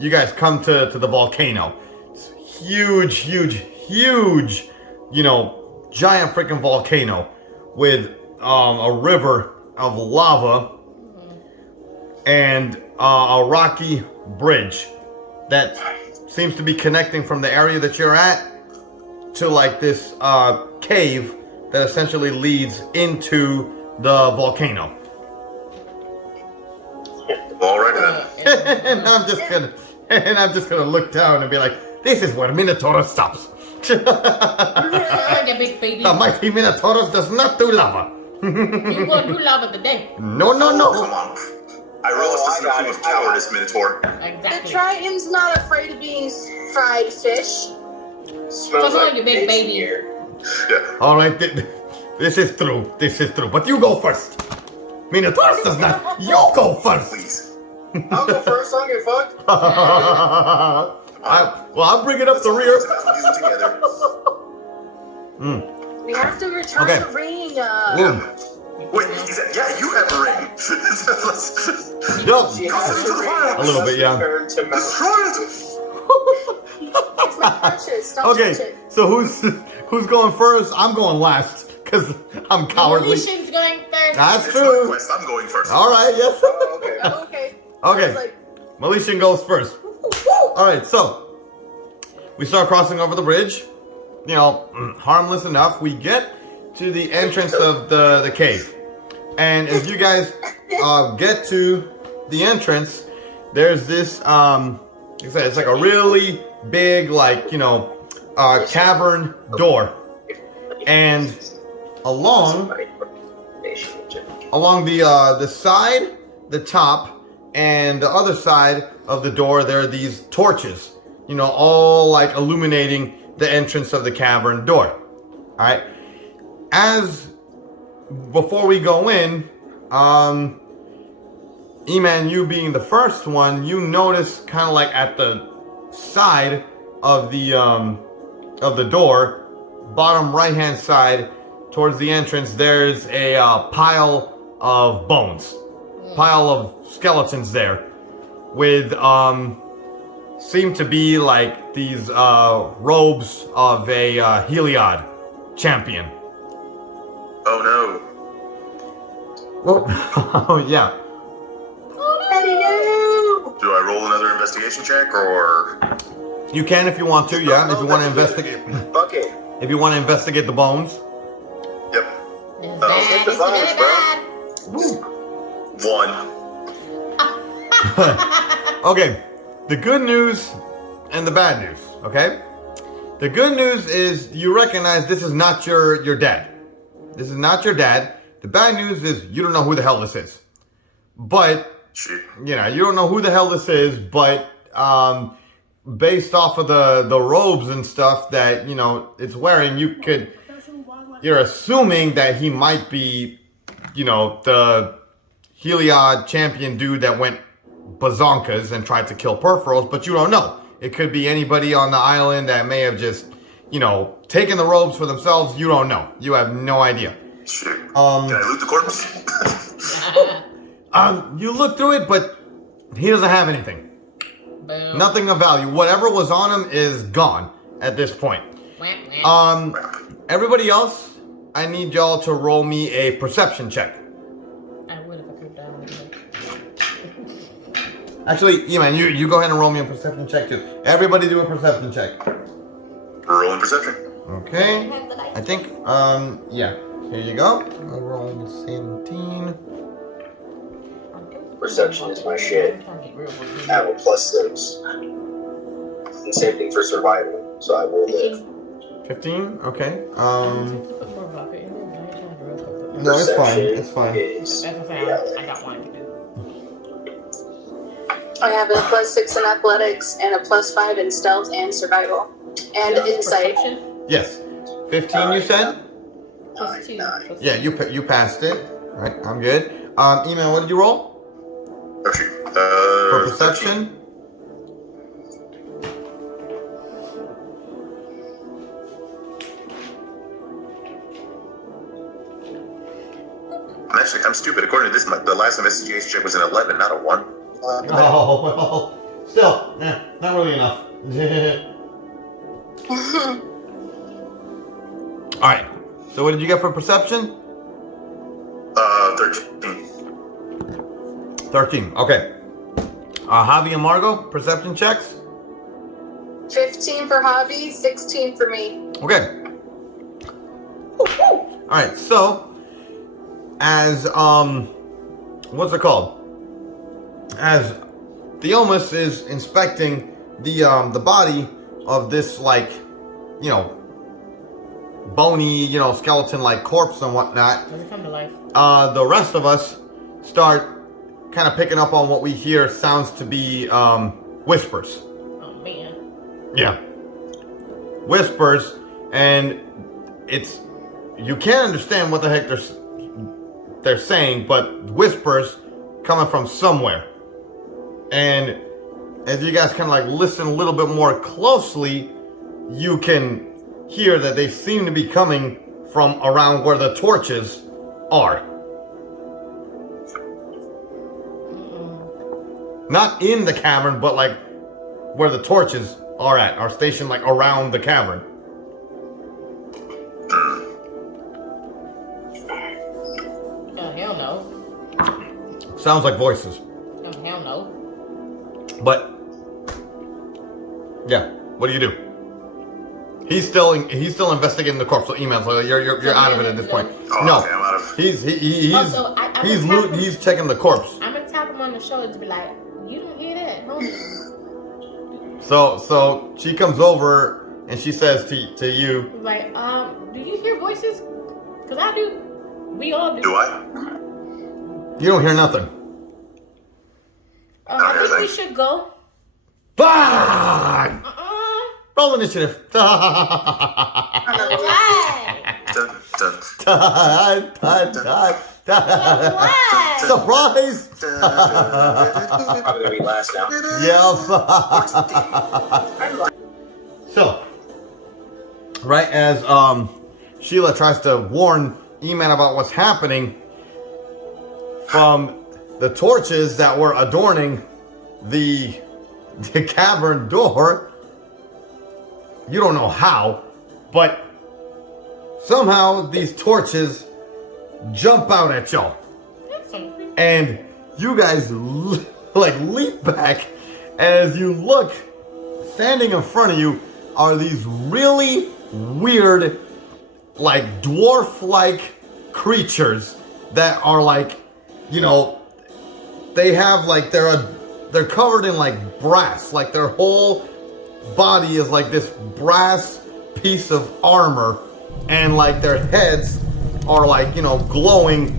you guys come to the volcano. It's huge, you know, giant freaking volcano with a river of lava and a rocky bridge that seems to be connecting from the area that you're at to like this cave that essentially leads into the volcano. Alright then. And I'm just gonna look down and be like, this is where Minotaurus stops. The big baby. The mighty Minotaurus does not do lava. You gonna do lava today? No. Come on. I realized this is a proof of cowardice, Minotaur. The Exactly. Triton's not afraid of being fried fish. Smells Come on, like you big fish baby. here. Yeah. All right, this is true. This is true. But you go first. Minotaur does not. You go first. Please. I'll go first. I'll get fucked. I'll bring it up the rear. Use them together. We have to return Okay. the ring. Boom. Wait, he said, yeah, you have a ring. Yup. She Go has to the ring. fire. A little bit, yeah. Return to Mount- Destroy it. It's my precious. Don't Okay, touch it. so who's going first? I'm going last because I'm cowardly. Evolution's going first. That's It's my true. quest. I'm going first. All right, yes. Oh, okay. Oh, okay. Okay. I was like, Meletian goes first. All right, so we start crossing over the bridge. You know, harmless enough. We get to the entrance of the cave, and as you guys get to the entrance, there's this like I said, it's like a really big, like, you know, cavern door, and along the side, the top, and the other side of the door, there are these torches, you know, all like illuminating the entrance of the cavern door. All right. Before we go in, E-Man, you being the first one, you notice kind of like at the side of the door, bottom right-hand side, towards the entrance, there's a pile of bones, pile of skeletons there, with seem to be like these robes of a Heliod champion. Oh no. Oh yeah. Do I roll another investigation check or? You can if you want to, yeah. If you want to investigate, Fuck it. if you want to investigate the bones. Yep. It's Oh, bad, hit the it's bones, really bro. bad. 1. Okay, the good news and the bad news, okay? The good news is you recognize this is not your dad. This is not your dad. The bad news is you don't know who the hell this is. But, Shit. you know, you don't know who the hell this is, but based off of the robes and stuff that, you know, it's wearing, you're assuming that he might be, you know, the Heliod champion dude that went bazonkas and tried to kill Perforos, but you don't know. It could be anybody on the island that may have just, you know, taken the robes for themselves. You don't know. You have no idea. Shit. Can I loot the corpse? You look through it, but he doesn't have anything. Boom. Nothing of value. Whatever was on him is gone at this point. Everybody else, I need y'all to roll me a perception check. I would if I could down with it. Actually, E-Man, you go ahead and roll me a perception check too. Everybody do a perception check. Rolling perception. Okay. I think, yeah. Here you go. I'll roll 17. Perception is my shit. I have a +6. And same thing for survival, so I will live. 15? Okay. No, No, it's fine. It's fine. Is That's what I got one to do. I have a +6 in athletics and a +5 in stealth and survival and insight. Perception? Yes. 15 you said? Plus 2. Plus Yeah, you passed it. All right, I'm good. E-Man, what did you roll? Oh shoot. For perception? 13. I'm stupid. According to this, the last investigation check was an 11, not a 1. Oh, well. Still, not really enough. All right. So what did you get for perception? 13. 13. Okay. Javi and Margot, perception checks. 15 for Javi, 16 for me. Okay. All right. So, as what's it called? As Theomas is inspecting the body of this, like, you know, bony, you know, skeleton-like corpse and whatnot, Does it come to life? the rest of us start kind of picking up on what we hear sounds to be whispers. Oh man. Yeah. Whispers, and it's you can't understand what the heck they're saying, but whispers coming from somewhere. And as you guys kind of like listen a little bit more closely, you can hear that they seem to be coming from around where the torches are. Not in the cavern, but like where the torches are stationed like around the cavern. Oh, hell no. Sounds like voices. Oh, hell no. But yeah, what do you do? He's still investigating the corpse. So emails, so you're out of it at this point. Oh, No, okay, I'm out of. he's checking the corpse. I'm gonna tap him on the shoulder to be like, you don't hear that, homie. So she comes over and she says to you, Like, do you hear voices? Cause I do. We all do. Do I? you don't hear nothing. I think we should go. Ah! Roll initiative. Alright. Dun, dun, Alright. Surprise! I'm gonna be last now. Yep. So, right as Sheila tries to warn E-Man about what's happening, from the torches that were adorning the cavern door, you don't know how, but somehow these torches jump out at y'all. And you guys like leap back, and as you look, standing in front of you are these really weird, like dwarf-like creatures that are like, you know, they have like they're covered in like brass, like their whole body is like this brass piece of armor, and like their heads are like, you know, glowing.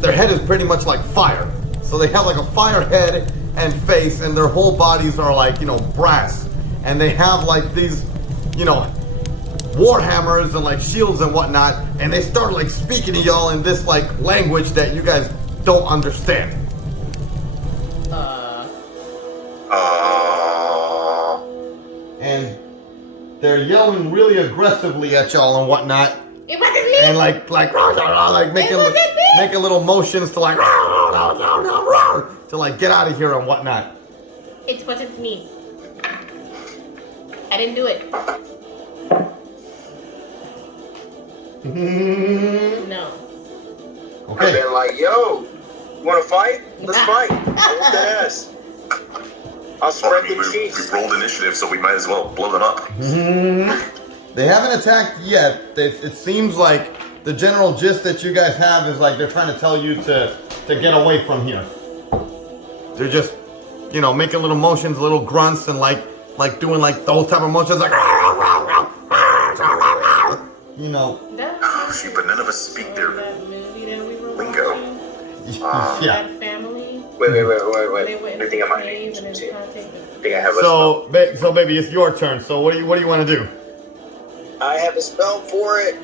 Their head is pretty much like fire, so they have like a fire head and face, and their whole bodies are like, you know, brass, and they have like these, you know, war hammers and like shields and whatnot, and they start like speaking to y'all in this like language that you guys don't understand. And they're yelling really aggressively at y'all and whatnot. It wasn't me. And like making little motions to like to like get out of here and whatnot. It wasn't me. I didn't do it. No. I've Okay. been like, yo, you wanna fight? Let's fight. I want that ass. I'll Well, I spread mean, the cheese. we've rolled initiative, so we might as well blow them up. They haven't attacked yet. It seems like the general gist that you guys have is like they're trying to tell you to get away from here. They're just, you know, making little motions, little grunts, and like doing like those type of motions, like you know. Oh, shoot, but none of us speak their lingo. Yeah. That family. Wait. They I went think I might cave need and to. it's kind of taken. I think I have a spell. So baby, it's your turn. So what do you want to do? I have a spell for it.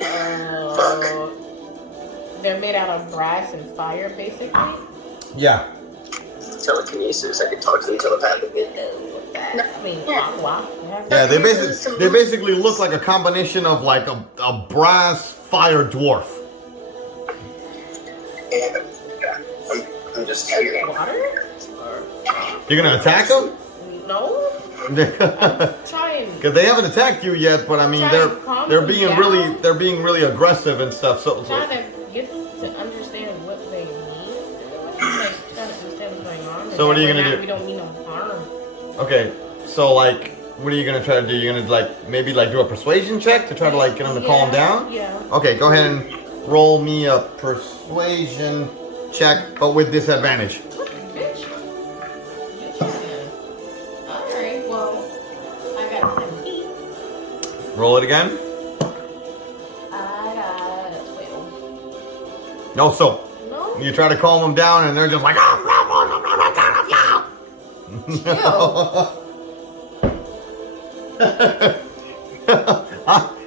They're made out of brass and fire, basically. Yeah. Telekinesis. I can talk to them telepathically. I mean, wow. Yeah, they basically look like a combination of like a brass fire dwarf. And I'm just here. Water? You're gonna attack them? No. Because Trying. they haven't attacked you yet, but I mean they're being really aggressive and stuff. So Trying to get them to understand what they mean. Like trying to understand what's going on. So what are you gonna do? We don't mean no harm. okay, so like, what are you gonna try to do? You're gonna like maybe like do a persuasion check to try to like get them to calm down? Yeah. Okay, go ahead and roll me a persuasion check, but with disadvantage. What, bitch? You can. Alright, well, I got 17. Roll it again. I got 12. No, so No? you try to calm them down, and they're just like, ah, rah,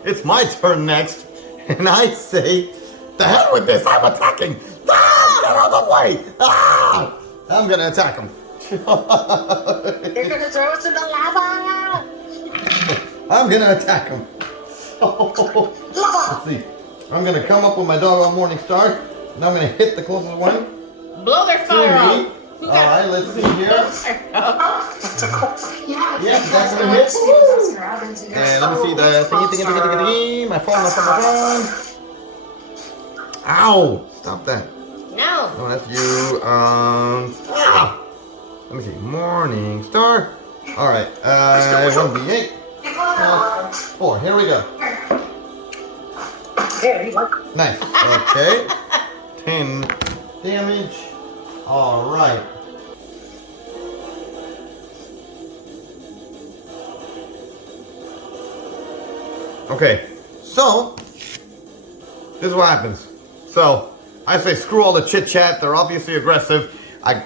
It's my turn next, and I say, "The hell with this! I'm attacking! Ah, get out of the way! Ah, I'm gonna attack him." You're gonna throw us in the lava! I'm gonna attack him. Let's see. I'm gonna come up with my doggone Morning Star, and I'm gonna hit the closest one. Blow their fire To out. me. Alright, let's see here. Yeah, Yeah, that's gonna hit. And let me see the thingy. My phone. Ow! Stop that. No. Oh, that's you. Let me see. Morning Star. Alright, 1d8. 4. Here we go. Nice. Okay. 10 damage. Alright. Okay. So, this is what happens. So, I say screw all the chit chat. They're obviously aggressive. I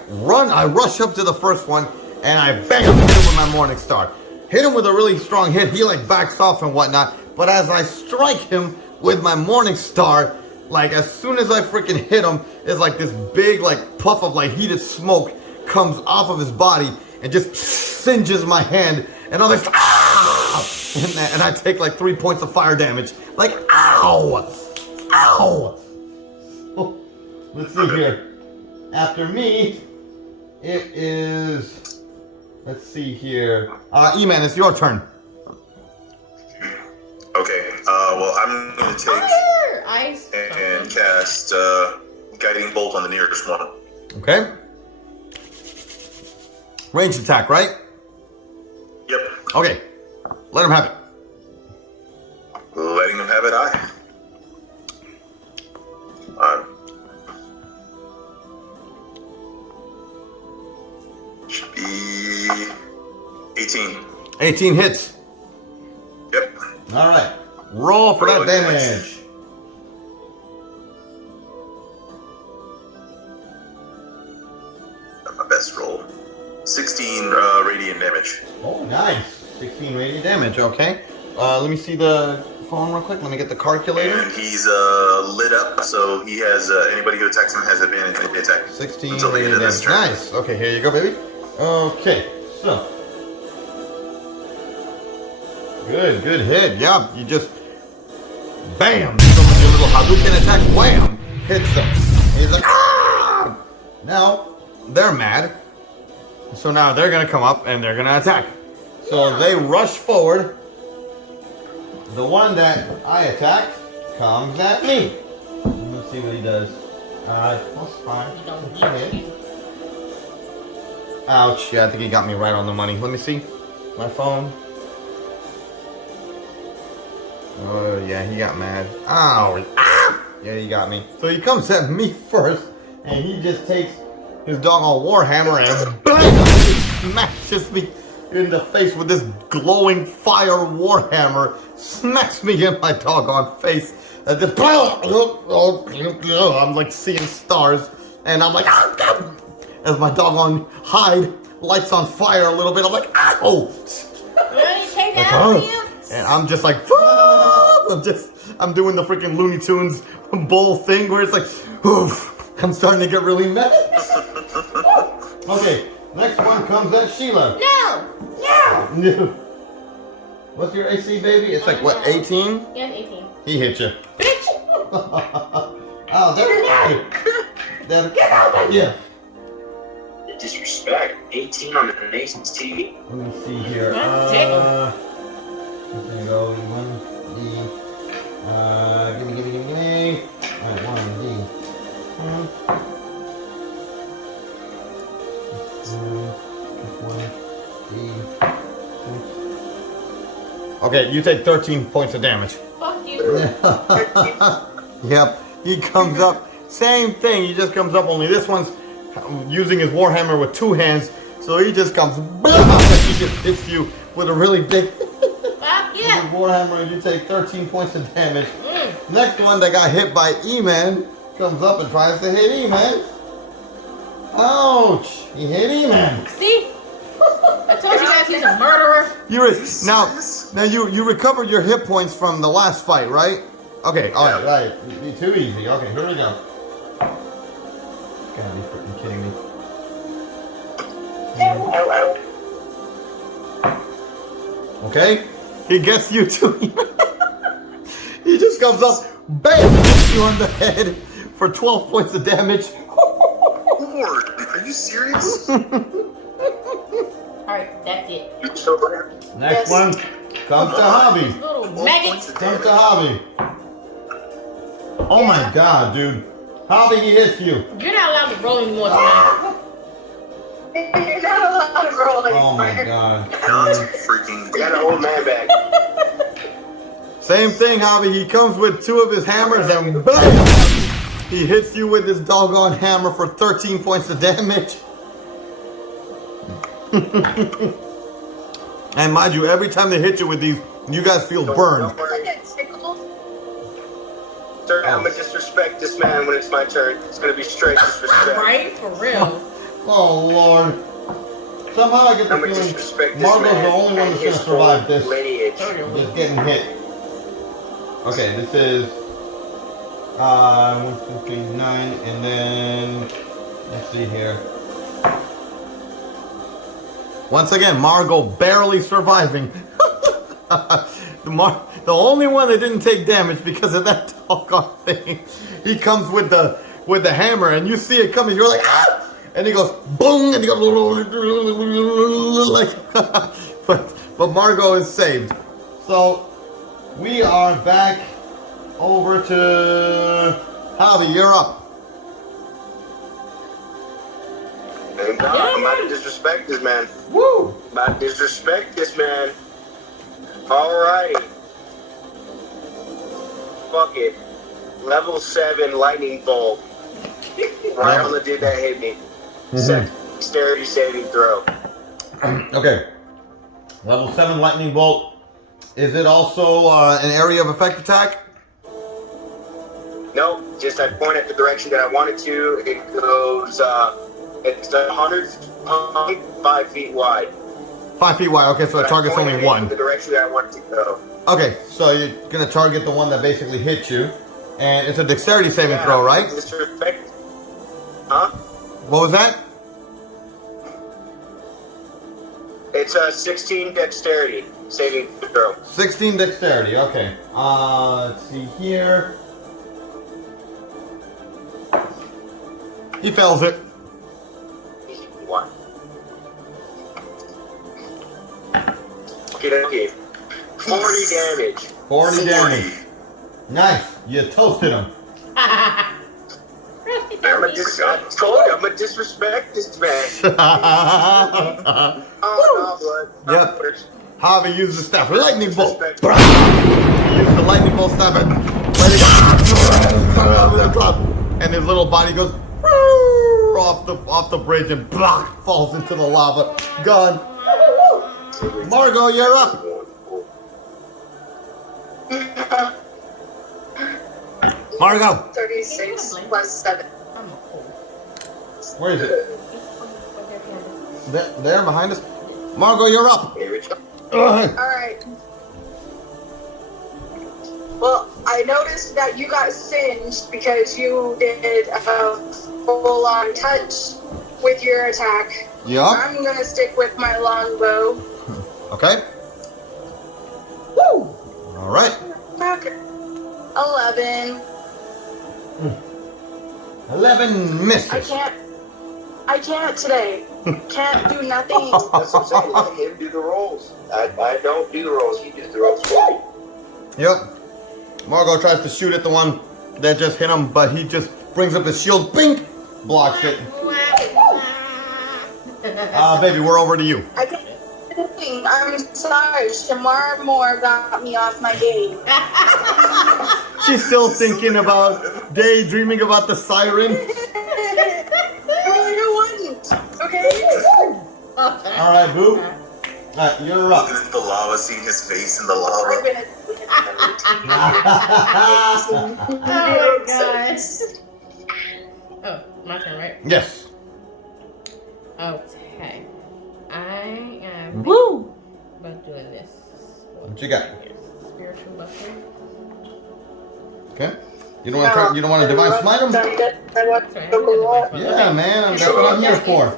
rush up to the first one, and I bang him with my Morning Star. Hit him with a really strong hit. He like backs off and whatnot. But as I strike him with my Morning Star, like as soon as I freaking hit him, it's like this big like puff of like heated smoke comes off of his body and just singes my hand. And I'm like, ah! And I take like 3 points of fire damage. Like, ow! Ow! Oh, let's see here. After me, it is, let's see here. E-Man, it's your turn. Okay, well, I'm going to take Fire! Ice. and cast Guiding Bolt on the nearest one. Okay. Ranged attack, right? Yep. Okay. Let him have it. Letting him have it, should be 18. 18 hits. Yep. All right. Roll for that Roll damage. My best roll. 16 radiant damage. Oh, nice. 16 radiant damage. Okay. Let me see the phone real quick. Let me get the calculator. And he's lit up, so he has anybody who attacks him has advantage in the attack. 16 until the end radiant of this damage. turn. Nice. Okay, here you go, baby. Okay. So. Good hit. Yeah, you just bam. Someone your little Hadouken attack. Wham. Hits him. He's like, ah! Now they're mad. So now they're gonna come up and they're gonna attack. So they rush forward. The one that I attacked comes at me. Let's see what he does. That's fine. You don't get you. Ouch. Yeah, I think he got me right on the money. Let me see. My phone. Oh, yeah, he got mad. Ow. Ah! Yeah, he got me. So he comes at me first, and he just takes his doggone warhammer and bam! He smashes me in the face with this glowing fire warhammer. Smacks me in my doggone face. And just, I'm like seeing stars, and I'm like, ah, God! As my doggone hide lights on fire a little bit, I'm like, ow! Ready to take that out of you? And I'm just like, I'm doing the freaking Looney Tunes bowl thing where it's like, oof, I'm starting to get really mad. Okay, next one comes at Sheila. No. What's your AC, baby? It's like, what, 18? Yeah, 18. He hit you. Bitch! Oh, there get out of here. The disrespect. 18 on the nation's TV. Let me see here. Take There you go. 1D. Gimme. Alright, 1D. Okay, you take 13 points of damage. Fuck you. Yep, he comes up, same thing, he just comes up, only this one's using his warhammer with 2 hands, so he just comes, he just hits you with a really big warhammer, and you take 13 points of damage. Next one that got hit by E-Man comes up and tries to hit E-Man. Ouch, he hit E-Man. See? Now you recovered your hit points from the last fight, right? Okay, alright. Too easy. Okay, here we go. Gotta be freaking kidding me. Okay, he gets you too. He just comes up, bam, hits you on the head for 12 points of damage. Lord, are you serious? Alright, that's it. Next one comes to Hobby. Little maggots. Comes to Hobby. Oh my god, dude. Hobby, he hits you. You're not allowed to roll anymore tonight. You're not allowed to roll anymore. Oh my god. Freaking. Got an old man back. Same thing, Hobby. He comes with 2 of his hammers and BAM! He hits you with his doggone hammer for 13 points of damage. And mind you, every time they hit you with these, you guys feel burned. Sir, I'm gonna disrespect this man when it's my turn. It's gonna be straight disrespect. Right? For real. Oh Lord. Somehow I get the I'm gonna feeling disrespect this Margot's man the only one and that's gonna his survive this. lineage. Just getting hit. Okay, this is 1, 2, 3, 9, and then let's see here. Once again, Margot barely surviving. The only one that didn't take damage because of that doggone thing. He comes with the hammer, and you see it coming. You're like, ah! And he goes boom, and he goes like. but Margot is saved. So we are back over to Hobby. You're up. I'm about to disrespect this man. Woo! About to disrespect this man. Alrighty. Fuck it. Level 7 lightning bolt. Right on the dude that hit me. Dexterity saving throw. Okay. Level 7 lightning bolt. Is it also an area of effect attack? Nope. Just I point at the direction that I wanted to. It goes, it's 105 feet wide. 5 feet wide. Okay, so the target's only one. The direction that I want to go. Okay, so you're gonna target the one that basically hit you, and it's a dexterity saving throw, right? Disrespect. Huh? What was that? It's a 16 dexterity saving throw. 16 dexterity. Okay. Let's see here. He fails it. One. Okay. 40 damage. 40 damage. Nice. You toasted him. I'm gonna disrespect this man. Oh, no, blood. Yep. Harvey used the staff. Lightning bolt. He used the lightning bolt staff and let it go. And his little body goes off the bridge and falls into the lava. Gone. Margot, you're up. Margot. 36 plus 7. I'm a fool. Where is it? There behind us. Margot, you're up. Alright. Well, I noticed that you got singed because you did a full-on touch with your attack. Yeah. I'm gonna stick with my longbow. Okay. Woo! Alright. Okay. 11. 11 misses. I can't today. Can't do nothing. That's what I'm saying. Let him do the rolls. I don't do the rolls. He does the rolls for me. Yep. Margot tries to shoot at the one that just hit him, but he just brings up his shield, bink, blocks it. Baby, we're over to you. I can't do anything. I'm sorry. Shamar Moore got me off my game. She's still thinking about, daydreaming about the siren. No, you wouldn't. Okay? Alright, Boo. Alright, you're up. Looking at the lava, seeing his face in the lava. I'm gonna. Oh my gosh. Oh, my turn, right? Yes. Okay. I am. Woo! about doing this. What you got? Spiritual weapon. Okay. You don't want to. You don't want to divine smite him? Yeah, man. That's what I'm here for.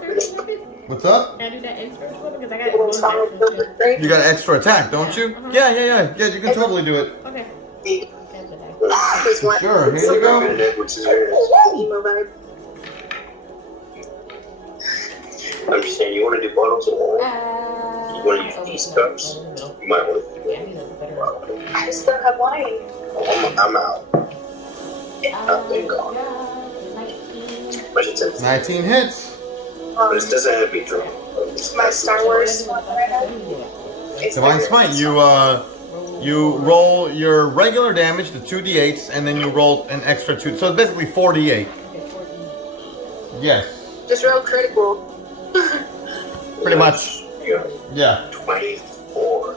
What's up? Can I do that in spiritual weapon? Because I got bonus action too. You got an extra attack, don't you? Yeah. You can totally do it. Okay. Sure. Here you go. I'm just saying, you want to do bottles of wine? You want to use these cups? You might want to do that. I still have wine. I'm out. I've been gone. 19 hits. But it doesn't have to be drunk. My Star Wars one right now. Divine smite. You roll your regular damage, the 2d8s, and then you roll an extra 2. So it's basically 4d8. Yes. Just real critical. Pretty much. Yeah. 24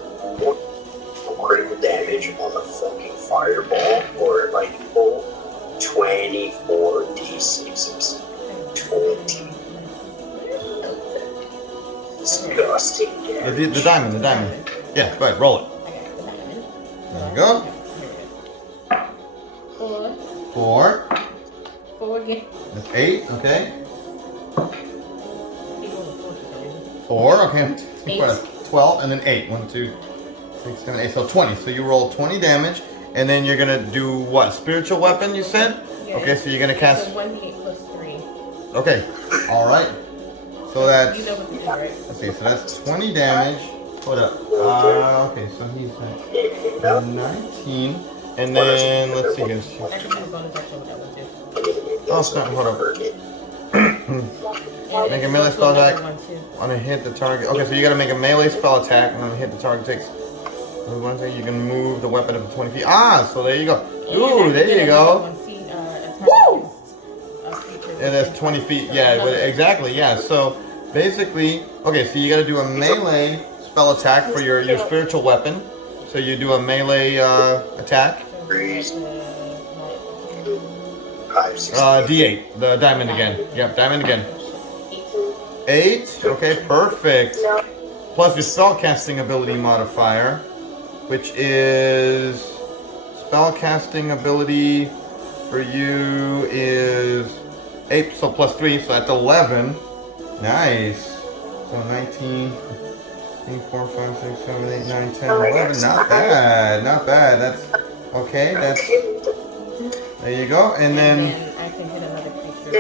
critical damage on the fucking fireball, or like 24 d6s. 20. Disgusting. The diamond. Yeah, go ahead, roll it. There you go. 4. 4 again. That's 8, okay. 4, okay. 12, and then 8. 1, 2, 6, 7, 8. So 20. So you roll 20 damage, and then you're gonna do what? Spiritual weapon, you said? Yeah. Okay, so you're gonna cast. So 1d8 plus 3. Okay, alright. So that's. You know what to do, right? Let's see, so that's 20 damage. Hold up. Okay, so he's at 19. And then, let's see here. I can do a bonus action with that one too. Oh, snap, hold up. Make a melee spell attack. On a hit, the target. Okay, so you gotta make a melee spell attack, and on a hit, the target takes. You can move the weapon up to 20 feet. Ah, so there you go. Ooh, there you go. Woo! Yeah, that's 20 feet. Yeah, exactly. Yeah. So basically, okay, so you gotta do a melee spell attack for your spiritual weapon. So you do a melee attack. D8, the diamond again. Yep, diamond again. 8. Okay, perfect. Plus your spellcasting ability modifier, which is spellcasting ability for you is 8, so plus 3, so that's 11. Nice. So 19, 3, 4, 5, 6, 7, 8, 9, 10, 11. Not bad. Not bad. That's okay. That's there you go. And then I can hit another creature. you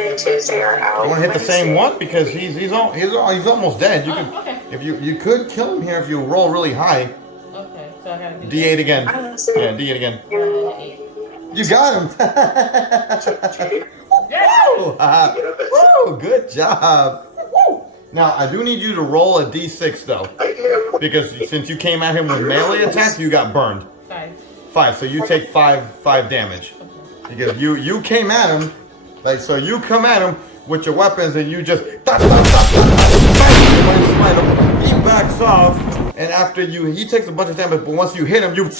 want to hit the same one because he's almost dead. You could okay. if you could kill him here if you roll really high. Okay, so I gotta do D8 again. Yeah, D8 again. 8. You got him. Woo! Good job. Woo! Now I do need you to roll a D6 though, because since you came at him with melee attacks, you got burned. 5. So you take 5 damage. Because you came at him, like, so you come at him with your weapons and you just he backs off, and after he takes a bunch of damage, but once you hit him, you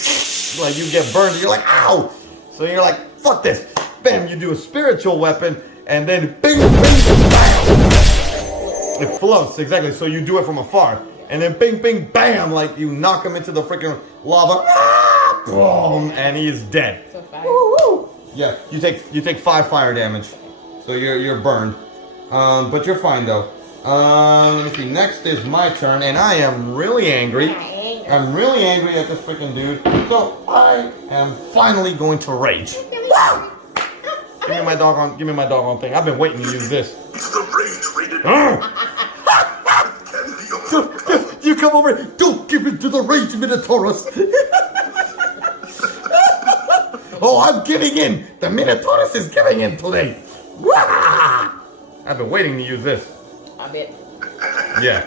get burned and you're like, ow! So you're like, fuck this. Bam, you do a spiritual weapon and then bing, bing, bam! It floats, exactly, so you do it from afar. And then bing, bing, bam, like you knock him into the freaking lava, boom, and he is dead. So 5. Woo-woo. Yeah, you take 5 fire damage, so you're burned, but you're fine though. Let me see. Next is my turn, and I am really angry. I'm really angry at this freaking dude, so I am finally going to rage. Woo! Give me my doggone thing. I've been waiting to use this. The rage rated. You come over here. Don't give in to the rage, Minotaurus. Oh, I'm giving in. The Minotaurus is giving in today. Wah! I've been waiting to use this. I bet. Yeah.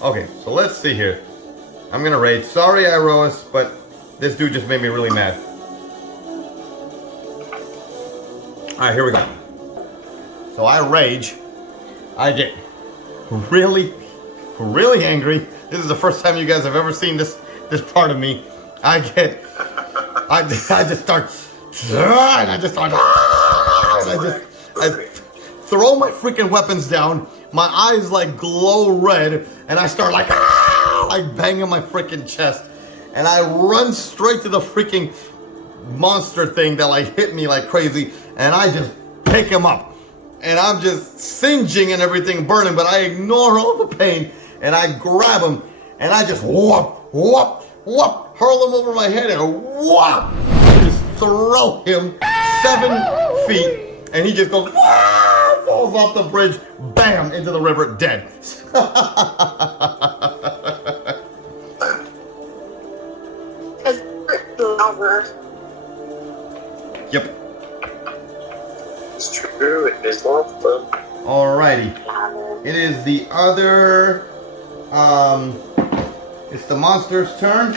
Okay, so let's see here. I'm gonna rage. Sorry, Iroas, but this dude just made me really mad. Alright, here we go. So I rage. I get really angry. This is the first time you guys have ever seen this part of me. I just start, I throw my freaking weapons down. My eyes like glow red, and I start like, I bang on my freaking chest. And I run straight to the freaking monster thing that like hit me like crazy. And I just pick him up. And I'm just singeing and everything burning. But I ignore all the pain. And I grab him. And I just whoop, whoop, whoop. Hurl him over my head and whoop. And just throw him 7 feet. And he just goes, wah, falls off the bridge, bam, into the river, dead. Yep. It's true, it is lawful. Alrighty. It is the other, it's the monster's turn.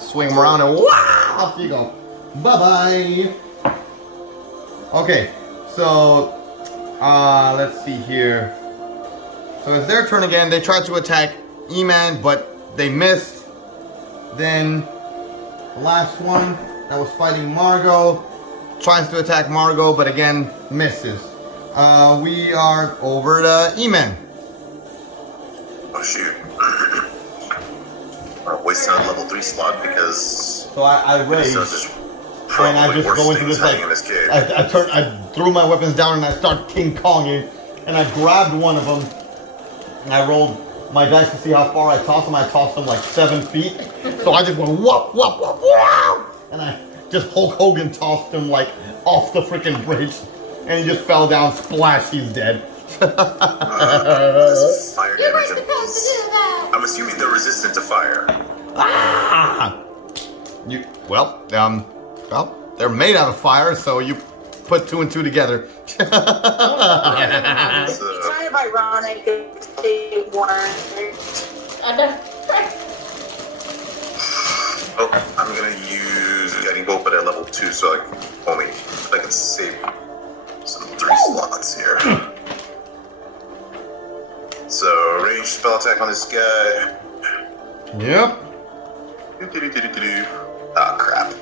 Swing him around and wow, off you go. Bye-bye. Okay, so, let's see here. So it's their turn again. They tried to attack E-Man, but they missed. Then, the last one that was fighting Margot tries to attack Margot, but again, misses. We are over to E-Man. Oh, shoot. Wasting a level 3 slot because... So I raised. And I just go into this like, I threw my weapons down and I start King Konging, and I grabbed one of them, and I rolled my dice to see how far I tossed him. I tossed him like 7 feet, so I just went whoop, whoop, whoop, whoop, and I just Hulk Hogan tossed him like off the freaking bridge, and he just fell down, splash, he's dead. Fire damage. I'm assuming they're resistant to fire. Ah! Well, they're made out of fire, so you put 2 and 2 together. It's kind of ironic if they weren't. Oh, I'm gonna use Guiding Bolt, but at level 2, so I can save some 3 slots here. So, ranged spell attack on this guy. Yep. Ah, crap.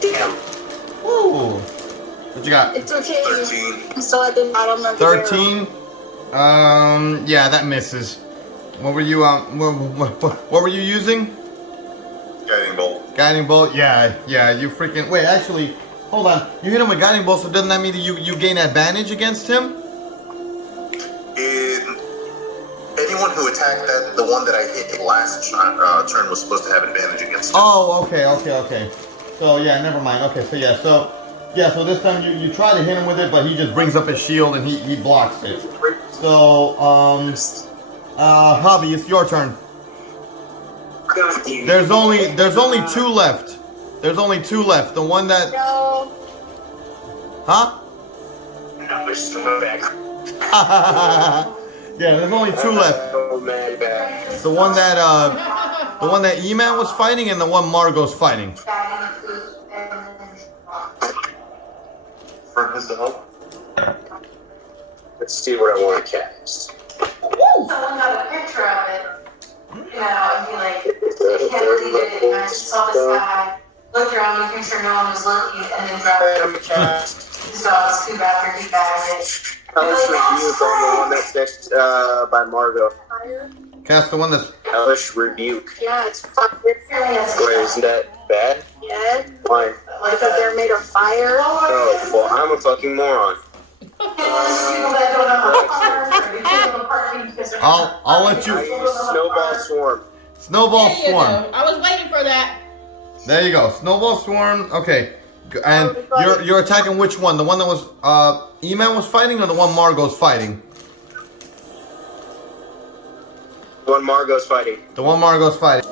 Damn. Ooh. What you got? It's okay. 13. I'm still at the bottom of the 13. Yeah, that misses. What were you what were you using? Guiding Bolt. Guiding bolt. Yeah. You freaking wait. Actually, hold on. You hit him with guiding bolt, so doesn't that mean that you gain advantage against him? Anyone who attacked the one that I hit last turn was supposed to have advantage against him. Oh, okay. So yeah, never mind. Okay, so this time you try to hit him with it, but he just brings up his shield and he blocks it. So Javi, it's your turn. There's only 2 left. There's only 2 left. The one that No. Huh? No, it's still back. Yeah, there's only 2 left. Oh man, back. The one that E-Man was fighting and the one Margot's fighting. For his dog? Let's see what I want to cast. Someone got a picture of it, you know, and he like, he had deleted it, and I just saw this guy, looked around, making sure no one was looking, and then dropped I'm gonna cast his dog's poop after he bagged it. Hellish Rebuke on the one that's next by Margot. Cast the one that's Hellish Rebuke. Yeah, it's fire. Wait, isn't that bad? Yeah. Why? Because they're made of fire. Oh, well, I'm a fucking moron. I'll let you. I use Snowball Swarm. Snowball There you Swarm. go. I was waiting for that. There you go. Snowball Swarm. Okay. And you're attacking which one? The one that was E-Man was fighting, or the one Margot's fighting? One Margot's fighting. The one Margot's fighting.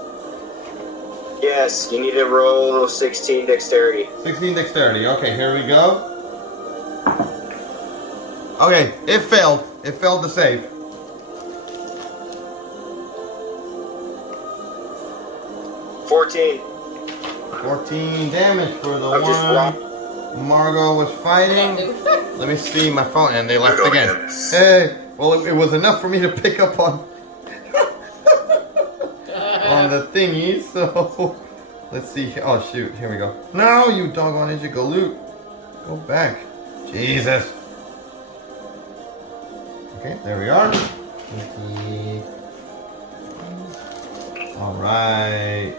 Yes, you need to roll 16 dexterity. 16 dexterity. Okay, here we go. Okay, it failed. It failed to save. 14. 14 damage for the I'm just one Margot was fighting. Let me see my phone, and they left There we go again. Hey, well, it was enough for me to pick up on on the thingy. So let's see. Oh shoot, here we go. No, you doggone idiot, go loot. Go back. Jesus. Okay, there we are. All right.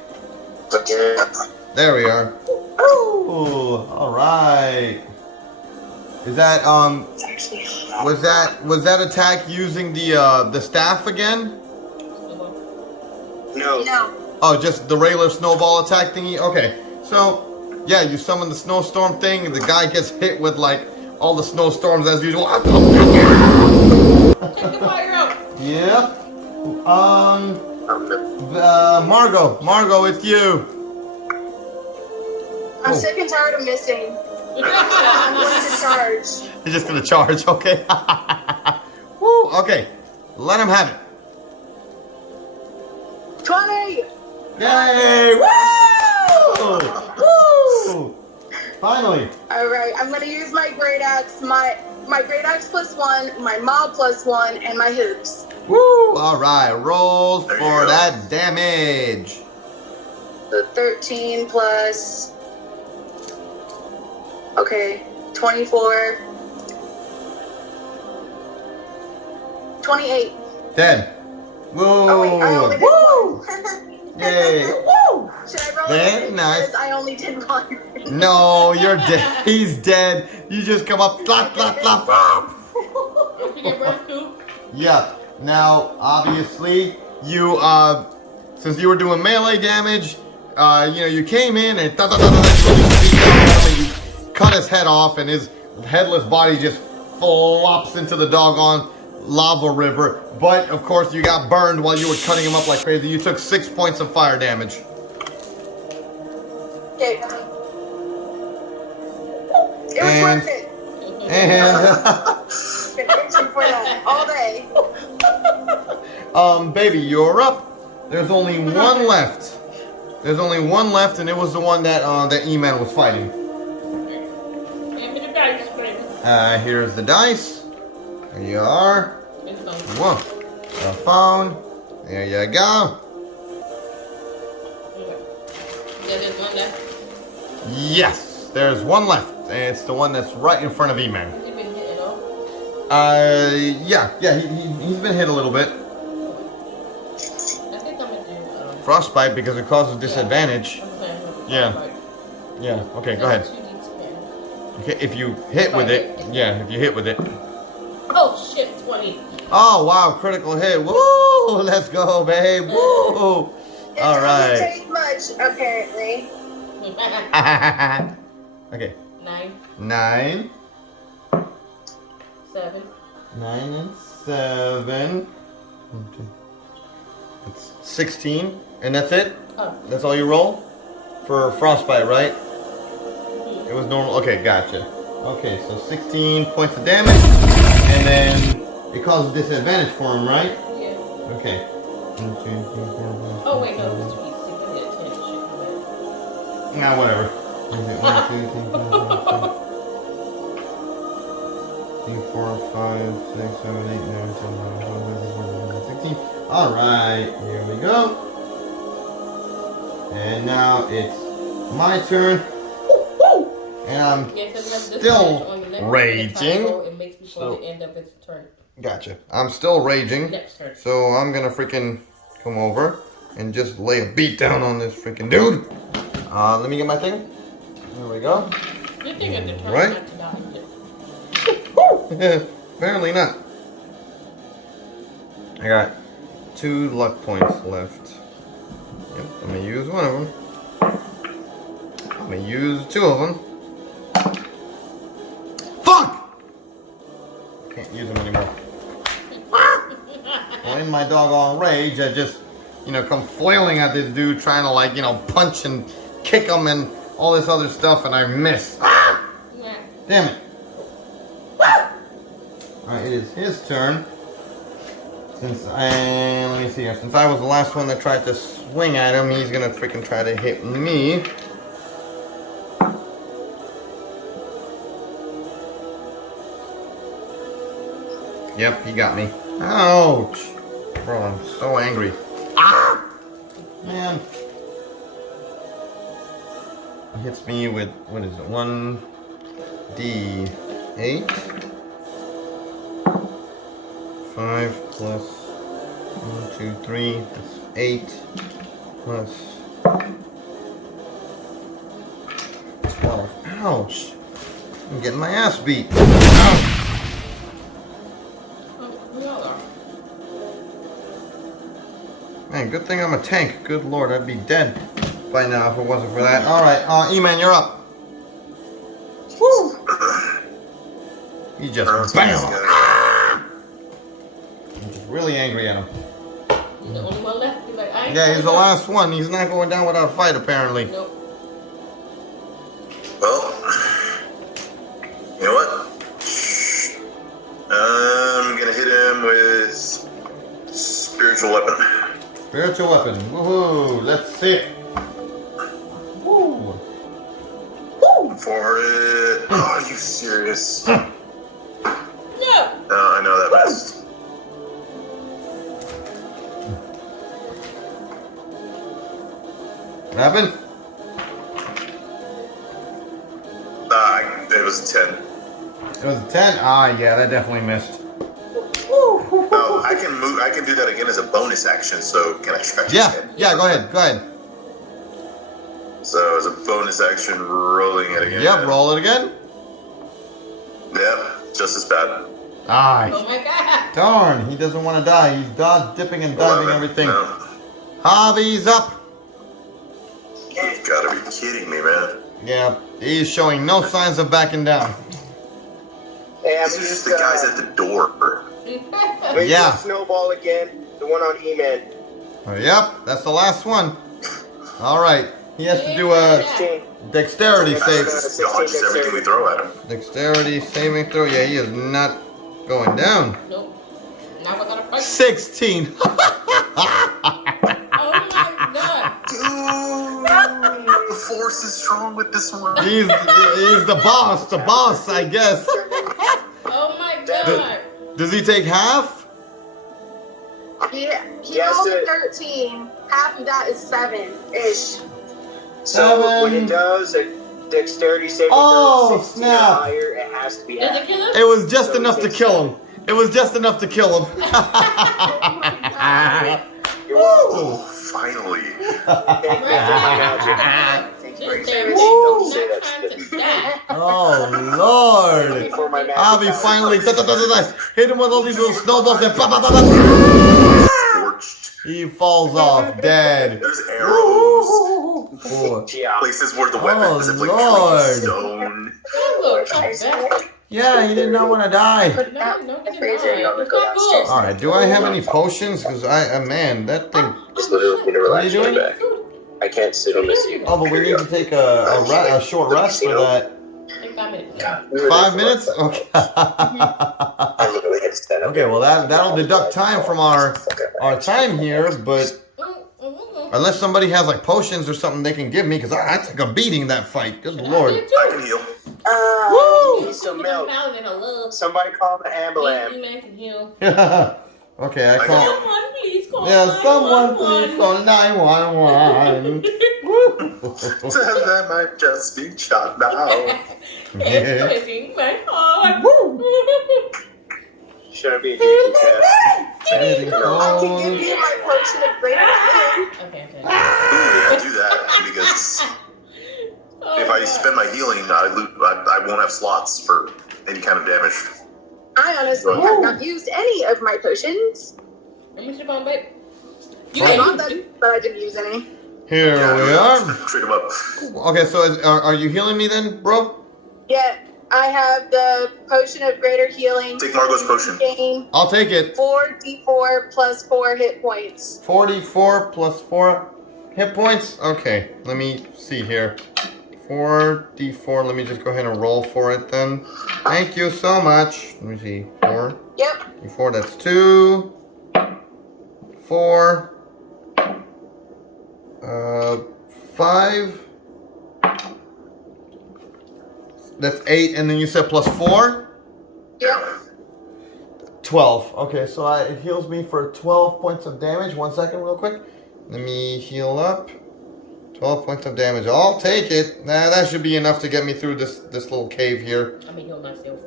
There we are. Oh, all right. Is that was that attack using the staff again? No. Oh, just the regular snowball attack thingy? Okay. So, yeah, you summon the snowstorm thing, and the guy gets hit with, like, all the snowstorms as usual. Take the fire out. Yep. Margot, it's you. I'm sick and tired of missing. I'm going to charge. You're just gonna charge, okay? Woo, okay. Let him have it. 20! Yay! Woo! Woo! Finally. Alright, I'm going to use my great axe, my great axe +1, my maul +1, and my hoops. Woo! Alright, roll for that damage. So 13 plus... Okay, 24. 28. Dead. Woo! Oh wait, I only did Woo! one. Yay! Woo! Should I roll Very again? nice. Because I only did one. No, you're dead. He's dead. You just come up, flop, flop, flop. Don't forget birth too. Yeah. Now, obviously, you since you were doing melee damage, you came in and you cut his head off, and his headless body just flops into the doggone lava river. But of course, you got burned while you were cutting him up like crazy. You took 6 points of fire damage. Okay. It was worth it. And Been itching for that all day. baby, you're up. There's only one left. There's only one left, and it was the one that that E-Man was fighting. Give me the dice, baby. Here's the dice. There you are. It's done. Whoa. The phone. There you go. Yeah, there's one left. Yes, there's one left. And it's the one that's right in front of E-Man. Has he been hit at all? Yeah, he's been hit a little bit. I think I'm gonna do Frostbite because it causes disadvantage. I'm saying, Yeah. like, Yeah, okay, go ahead. 2d10. Okay, if you hit with it, yeah, if you hit with it. Oh shit, 20. Oh, wow, critical hit. Woo! Let's go, babe. Woo! It All right. doesn't take much, apparently. Okay. 9, 9. 7. 9 and 7. That's 16. And that's it? Oh. That's all you roll? For frostbite, right? It was normal. Okay, gotcha. Okay, so 16 points of damage. And then it causes disadvantage for him, right? Yeah. Okay. Oh wait, no, it's 26. I did 10. Shit, Nah, whatever. 1, 2, 3, 4, 5, 6, 7, 8, 9, 10, 11, 12, 13, 14, 15, 16. Alright, here we go. And now it's my turn. And I'm yeah, still raging. It makes before the end of its turn. Gotcha. I'm still raging. Next turn. So I'm gonna freaking come over and just lay a beat down on this freaking dude. Let me get my thing. There we go. Good thing at the turn Right. not to die. Apparently not. I got 2 luck points left. Yep, I'm gonna use one of them. I'm gonna use 2 of them. Fuck! Can't use them anymore. Well, in my doggone rage, I just, come flailing at this dude, trying to punch and kick him and all this other stuff, and I miss. Ah! Yeah. Damn it. Alright, it is his turn. Since let me see here. Since I was the last one that tried to swing at him, he's gonna freaking try to hit me. Yep, he got me. Ouch! Bro, I'm so angry. Ah! Man. He hits me with, what is it, 1d8. 5 plus 1, 2, 3. That's 8 plus 12. Ouch! I'm getting my ass beat. Ouch. Man, good thing I'm a tank. Good lord, I'd be dead by now if it wasn't for that. Alright, E-Man, you're up. Woo! You just bam! I'm just really angry at him. He's the only one left. He's like, I ain't Yeah, he's the going last one. He's not going down without a fight, apparently. down. Nope. Well, you know what? I'm gonna hit him with spiritual weapon. Spiritual weapon. Woohoo! Let's see it. Woo! Woo! For it. Oh, are you serious? No. I know that missed. What happened? It was a 10. It was a 10? Ah, yeah, that definitely missed. No, I can move. I can do that again as a bonus action. So can I stretch? Yeah, his head? yeah, go ahead, go ahead. So as a bonus action, rolling it again. Yep, roll it again. Yep, just as bad. Ah, Oh my god. darn, he doesn't want to die. He's dipping and diving 11. everything. No. Javi's up. You've got to be kidding me, man. Yeah, he's showing no signs of backing down. Hey, I'm These are just the guys at the door. Wait, Yeah. Snowball again. The one on E-Man. Oh, yep, that's the last one. All right, he has to do a 16. dexterity save. Just dodges everything we throw at him. Dexterity saving throw. Yeah, he is not going down. Nope. Now we're gonna fight. 16. Oh my god. Dude, the force is strong with this one. he's the boss, I guess. Oh my god. Does he take half? He Yes, rolled it- a 13. Half of that is 7-ish. So when Seven. it does a dexterity saving Oh, throw of 16 snap. or higher, it has to be Does half. it kill him? It was just So enough he to takes kill him. It was just enough to kill him. You're Oh, finally. Just there. Don't say Not that time shit. to die. Oh Lord! Before my magic Avi power. finally hit him with all these little snowballs and pa, pa, pa, pa. Scorched. He falls off dead. There's arrows. Oh. Yeah. Places where the weapons have like Lord. stone. Oh, bastard. Yeah, he did not want to die. No, he didn't die. He's not cool. All right, do I have any potions? Because man, that thing. Just literally to What are relax you my doing? back. I can't sit on this seat. Oh, but we need to take a short rest for that. Take 5 minutes. 5 minutes? Okay. I literally had to stand up. Okay, well that'll deduct time from our time here, but unless somebody has like potions or something they can give me, because I took a beating that fight. Good lord. I can heal. Woo! Need some milk. Hello. Somebody call the ambulance. E-Man can heal. Okay, I I call. Someone please call Yeah, someone please 911. call 911. Tell them I've just been shot down. It's breaking my heart. Shouldn't be a drinking test. Getting I can give cold. you my potion of greater healing. Okay. Ooh, do that because if I spend my healing, I won't have slots for any kind of damage. I honestly have not used any of my potions. Let me see your phone, babe. Not that, but I didn't use any. Here we are. Trade them up. Okay, so are you healing me then, bro? Yeah, I have the potion of greater healing. Take Margot's potion. Gain I'll take it. 4d4 plus 4 hit points. 44 plus 4 hit points. Okay, let me see here. 4d4. Let me just go ahead and roll for it then. Thank you so much. Let me see. 4 Yep. d4. That's 2. 4. 5. That's 8, and then you said plus 4? Yep. 12. Okay, so it heals me for 12 points of damage. 1 second, real quick. Let me heal up. 12 points of damage. I'll take it. Nah, that should be enough to get me through this little cave here. I'm gonna heal myself.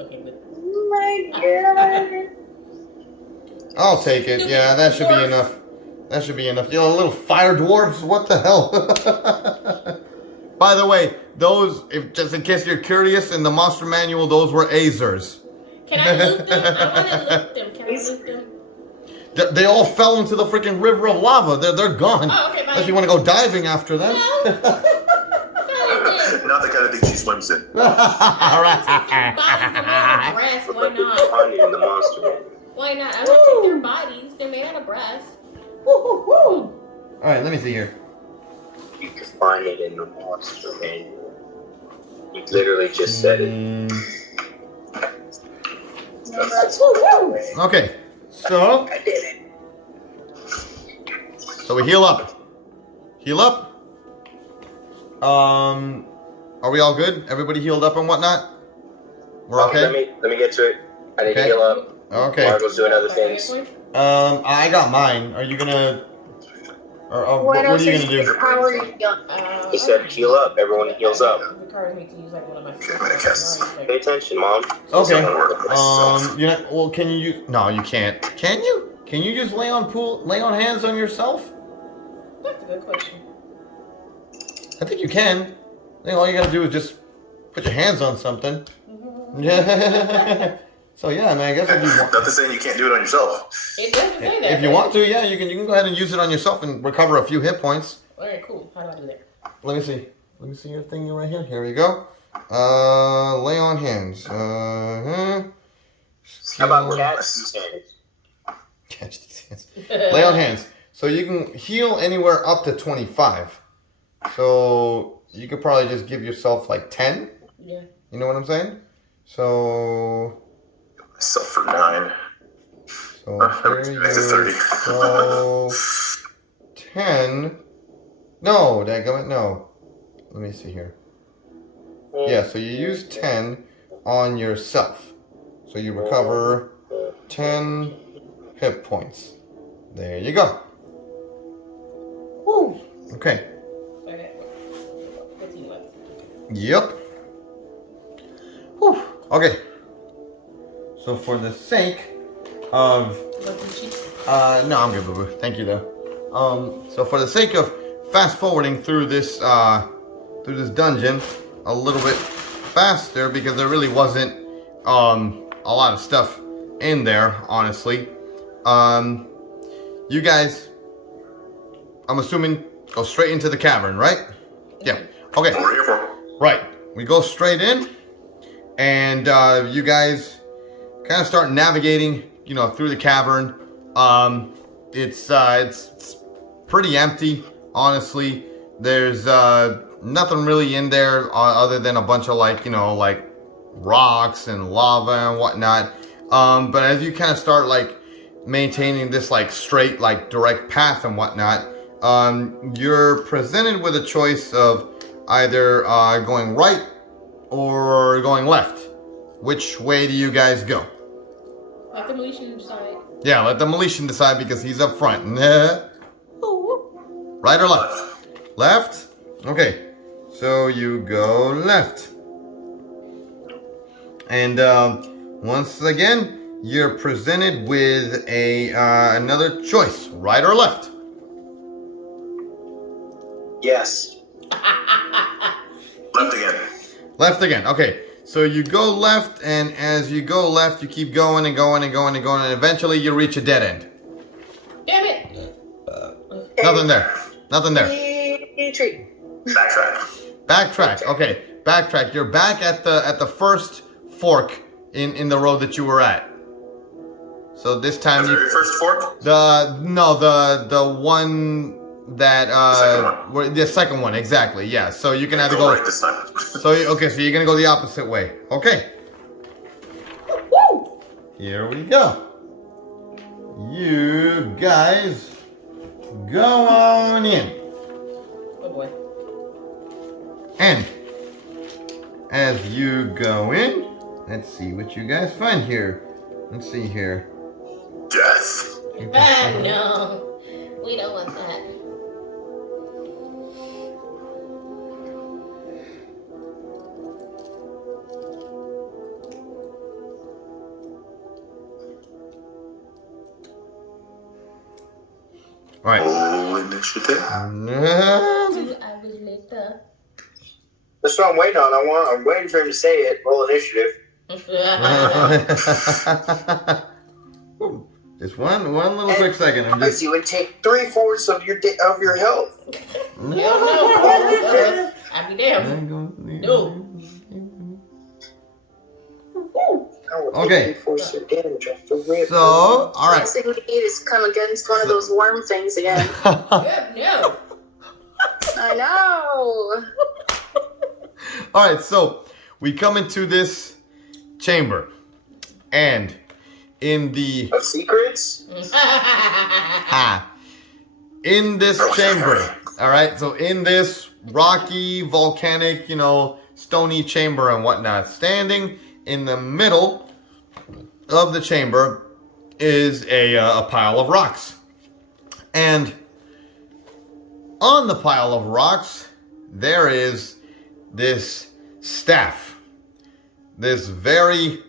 Okay, good. Oh my god. I'll take it. Yeah, that should be enough. That should be enough. You know, little fire dwarves. What the hell? By the way, those, if just in case you're curious, in the monster manual, those were Azers. Can I loot them? I want to loot them. Can I loot them? They all fell into the freaking river of lava. They're gone. Oh, okay, bye. Unless you want to go diving after them. No. Not the kind of thing she swims in. All right. Brass, why But not? finding in the monster manual. Why not? I want to take their bodies. They're made out of brass. All right, let me see here. You can find it in the monster manual. You literally just said it. Okay, so I did it. we heal up. Heal up. Are we all good? Everybody healed up and whatnot? We're okay? Let me get to it. I need to Okay. heal up. Okay. Margo's doing other things. I got mine. Are you gonna? Or what are else you gonna do? How are you feeling? He said heal up. Everyone heals up. Pay attention, Mom. Okay. Myself. You're not, well, can you use? No, you can't. Can you? Can you just lay on hands on yourself? That's a good question. I think you can. I think all you gotta do is just put your hands on something. Yeah. So yeah, I mean, I guess if you want, Nothing saying you can't do it on yourself. It doesn't say that. if you want to, yeah, you can go ahead and use it on yourself and recover a few hit points. Okay, cool. How do I do that? Let me see. Let me see your thing right here. Here we go. Lay on hands. How about catch these hands? Catch these hands. Lay on hands. So you can heal anywhere up to 25. So you could probably just give yourself like 10. Yeah. You know what I'm saying? So Myself for 9. So here you Makes it 30. go. 10. No, dadgummit, no. Let me see here. Yeah, so you use 10 on yourself. So you recover 10 hit points. There you go. Woo. Okay. Okay. 15 left. Yep. Whew. Okay. So for the sake of no, I'm good, boo boo. Thank you though. So for the sake of fast forwarding through this dungeon a little bit faster, because there really wasn't a lot of stuff in there, honestly. You guys, I'm assuming, go straight into the cavern, right? Yeah. Okay. What we're here for. Right. We go straight in, and you guys kind of start navigating, through the cavern. It's pretty empty, honestly. There's nothing really in there other than a bunch of like rocks and lava and whatnot. But as you kind of start like maintaining this like straight, like direct path and whatnot, you're presented with a choice of either going right or going left. Which way do you guys go? Let the Meletian decide. Yeah, let the Meletian decide because he's up front. Right or left? Left? Okay. So you go left. And once again, you're presented with another choice. Right or left? Yes. Left again. Left again. Okay. So you go left, and as you go left, you keep going and going and going and going, and eventually you reach a dead end. Damn it! Nothing there. Nothing there. Retreat. Backtrack. Backtrack. Okay. Backtrack. You're back at the first fork in the road that you were at. So this time The very first fork? the one that the second one, exactly. Yeah. So you can either go right this time. So you're gonna go the opposite way. Okay. Here we go. You guys go on in. Oh boy. And as you go in, let's see what you guys find here. Let's see here. Death. No. We don't want that. right. Oh, initiative. I was later. That's what I'm waiting on. I'm waiting for him to say it. Roll initiative. Just one little quick second. I'm just. You would take 3/4 of your health. No. I'll be damned. No. Okay. 3/4 of damage off the rip. So, all right. Next thing we need is come against one of those worm things again. No. I know. All right, so we come into this chamber, and in the Of secrets? in this chamber, all right. So in this rocky, volcanic, stony chamber and whatnot, standing in the middle of the chamber is a pile of rocks, and on the pile of rocks there is this staff, this very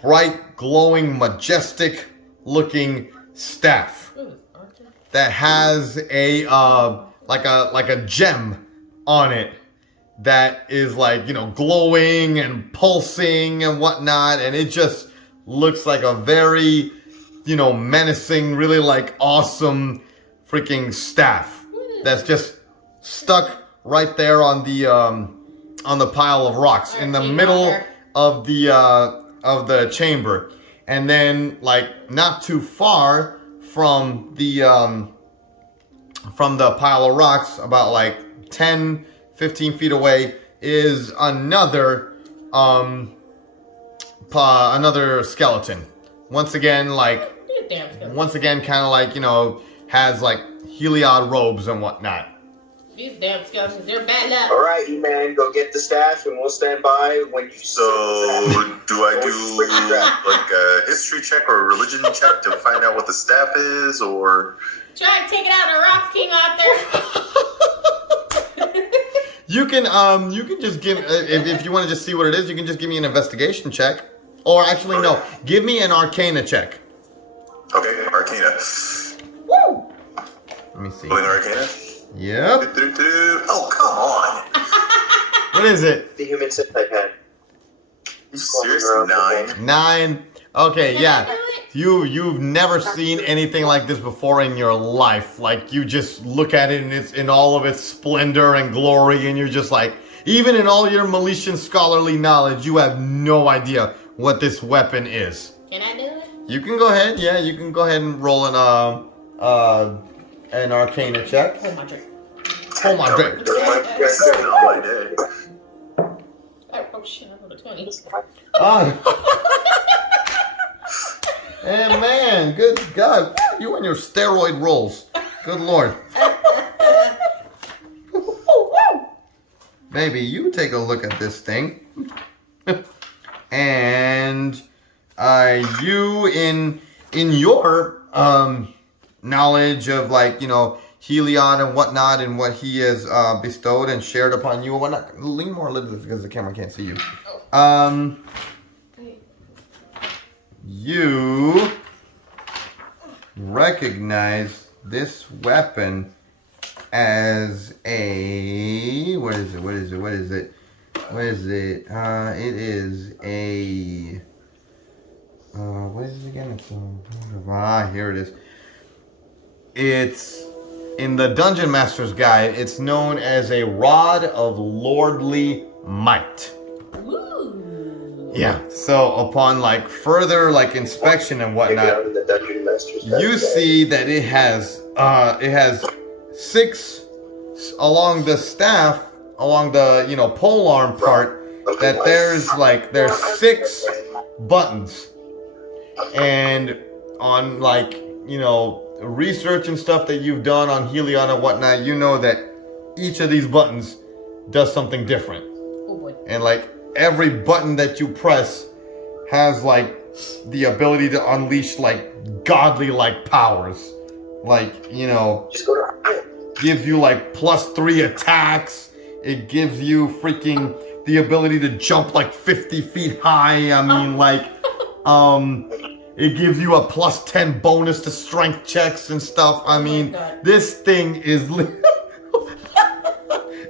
bright, glowing, majestic looking staff that has a like a gem on it that is glowing and pulsing and whatnot, and it just looks like a very menacing, really awesome freaking staff that's just stuck right there on the pile of rocks in the middle of the chamber. And then not too far from the pile of rocks, about 10-15 feet away, is another another skeleton. Once again kind of has Heliod robes and whatnot. These damn skeletons, they're bad luck. All right, you man, go get the staff, and we'll stand by when you. So, do I do a history check or a religion check to find out what the staff is, or? Try to take it out of the rocks, King Arthur. You can just give if you want to just see what it is. You can just give me an investigation check, or actually no, give me an arcana check. Okay, arcana. Woo! Let me see. Doing arcana. Yep. Oh, come on. What is it? The human centipede pad. You seriously? 9. 9. Okay, Can yeah. I do it? You've never seen anything like this before in your life. You just look at it and it's in all of its splendor and glory, and you're just even in all your Meletian scholarly knowledge, you have no idea what this weapon is. Can I do it? You can go ahead, yeah, you can go ahead and roll an arcana check. Oh my god. Oh my god. Oh shit, I rolled a 20. And man, good God, you and your steroid rolls. Good Lord. Baby, you take a look at this thing. And you in your knowledge of Heliod and whatnot, and what he has bestowed and shared upon you and whatnot. Lean more a little bit because the camera can't see you. You recognize this weapon as a what is it? It is a what is it again? Here it is. It's in the Dungeon Master's Guide. It's known as a rod of lordly might. Woo! Yeah. So upon further inspection and whatnot, In the Dungeon Master's you see that it has 6 along the staff, along the pole arm part. That there's 6 buttons, and on research and stuff that you've done on Heliod and whatnot, you know that each of these buttons does something different. Oh boy. And every button that you press has the ability to unleash godly powers. Just go to Gives you +3 attacks. It gives you freaking the ability to jump 50 feet high. I mean It gives you a plus 10 bonus to strength checks and stuff. I mean, this thing is...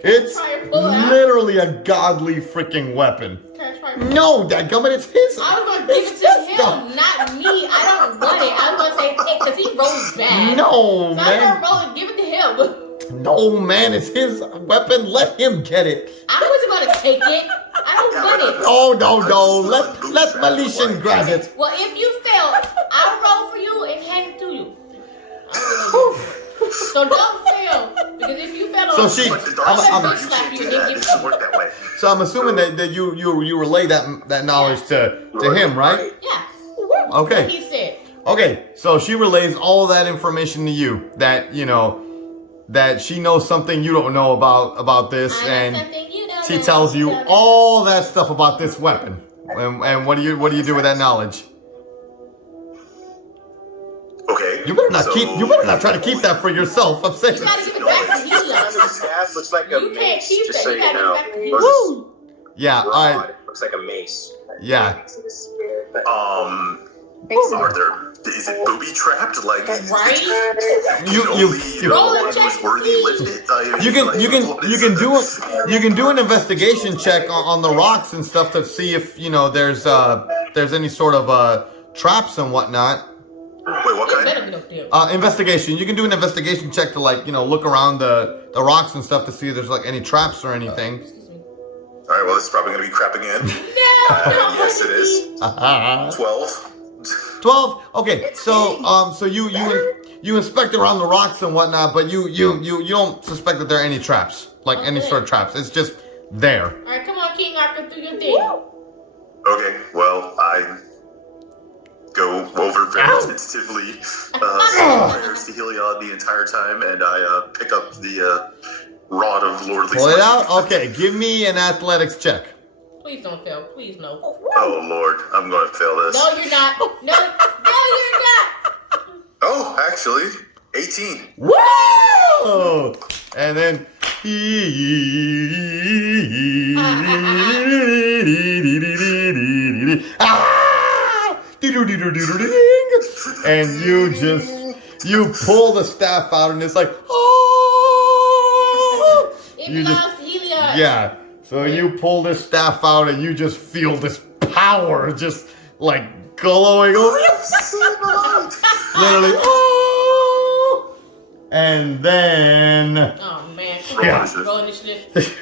It's literally a godly freaking weapon. No, dadgummit, it's his. I was gonna give it to him, not me. I don't want it. I was gonna say hey, because he rolls bad. No, so man. I'm gonna roll and give it to him. No, man, it's his weapon. Let him get it. I wasn't gonna take it. I don't want it. Oh, no. Let Meletian grab it. Well, if you fail, I'll roll for you and hand it to you. So don't fail, because if you fail, So she, work that way. so I'm assuming that you relay that knowledge to him, right? Yeah. Okay. What he said. Okay, so she relays all that information to you, that that she knows something you don't know about this, and she tells you all that stuff about this weapon. And what do you do with that knowledge? Okay. You better not try to keep that for yourself. I'm saying. You gotta give it back to Heliod. This staff looks like a You can't mace, keep just that. so You you gotta know. give it back to Or Heliod. Woo! Yeah, rod. Looks like a mace. yeah. Are there? Is it booby trapped? Like, Right? You Roll a check. you can do an investigation check on the rocks and stuff to see if there's any sort of traps and whatnot. Wait, what kind? Investigation. You can do an investigation check to look around the rocks and stuff to see if there's any traps or anything. All right. Well, this is probably gonna be crap again. No. Yes, it is. 12. 12. Okay, so you inspect around the rocks and whatnot, but you don't suspect that there are any traps, any sort of traps. It's just there. All right, come on, King Arthur, do your thing. Okay. Well, I go over very tentatively, prayers to Heliod the entire time, and I pick up the rod of lordly. Pull it out. Okay, give me an athletics check. Please don't fail. Please no. Oh Lord, I'm going to fail this. No, you're not. No, you're not. Oh, actually, 18. Whoa! And then and you pull the staff out, and it's like It belongs to Heliod. yeah. So you pull this staff out, and you just feel this power just glowing over you. Literally. Oh! And then. Oh man. Yeah. Roll initiative.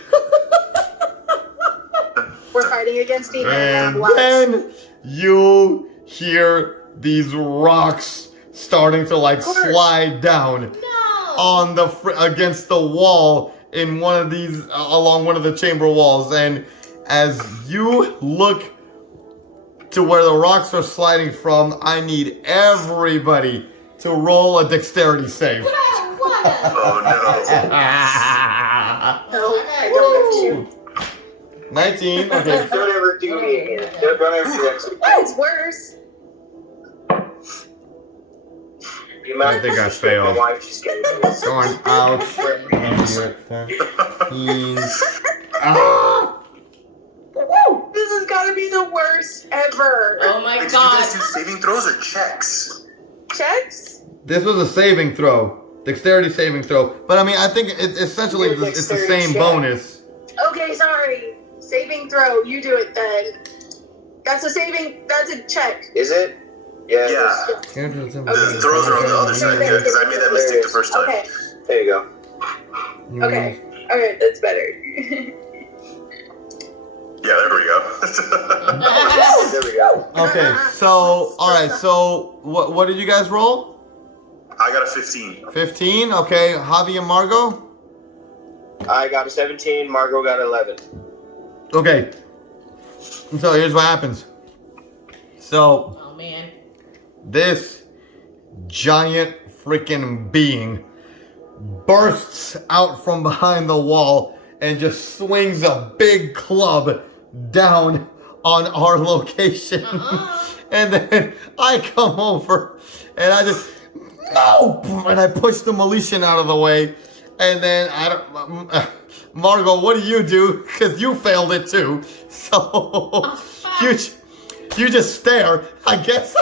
We're fighting against demons. And then you hear these rocks starting to slide down on against the wall in one of these along one of the chamber walls, and as you look to where the rocks are sliding from, I need everybody to roll a dexterity save. Oh No, I don't have to. 19. Okay. Don't ever do me again. Don't ever do that. It's worse. I think I failed. My wife just getting this. Going out. 15. This has got to be the worst ever. Oh my Did you guys god. do saving throws or checks? Checks? This was a saving throw. Dexterity saving throw. But I mean, I think essentially it's the same bonus. Okay, sorry. Saving throw. You do it then. That's a check. Is it? Yeah. Yeah. Okay. The throws are on the other side, because I made that mistake the first time. Okay. There you go. Okay. Okay, that's better. Yeah, there we go. There we go. Okay, so alright, so what did you guys roll? I got a 15. 15? Okay, Javi and Margot? I got a 17. Margot got 11. Okay. So here's what happens. So Oh man. this giant freaking being bursts out from behind the wall and just swings a big club down on our location. And then I come over and I just, no! And I push the Meletian out of the way. And then Margot, what do you do? Because you failed it too. So you just stare, I guess.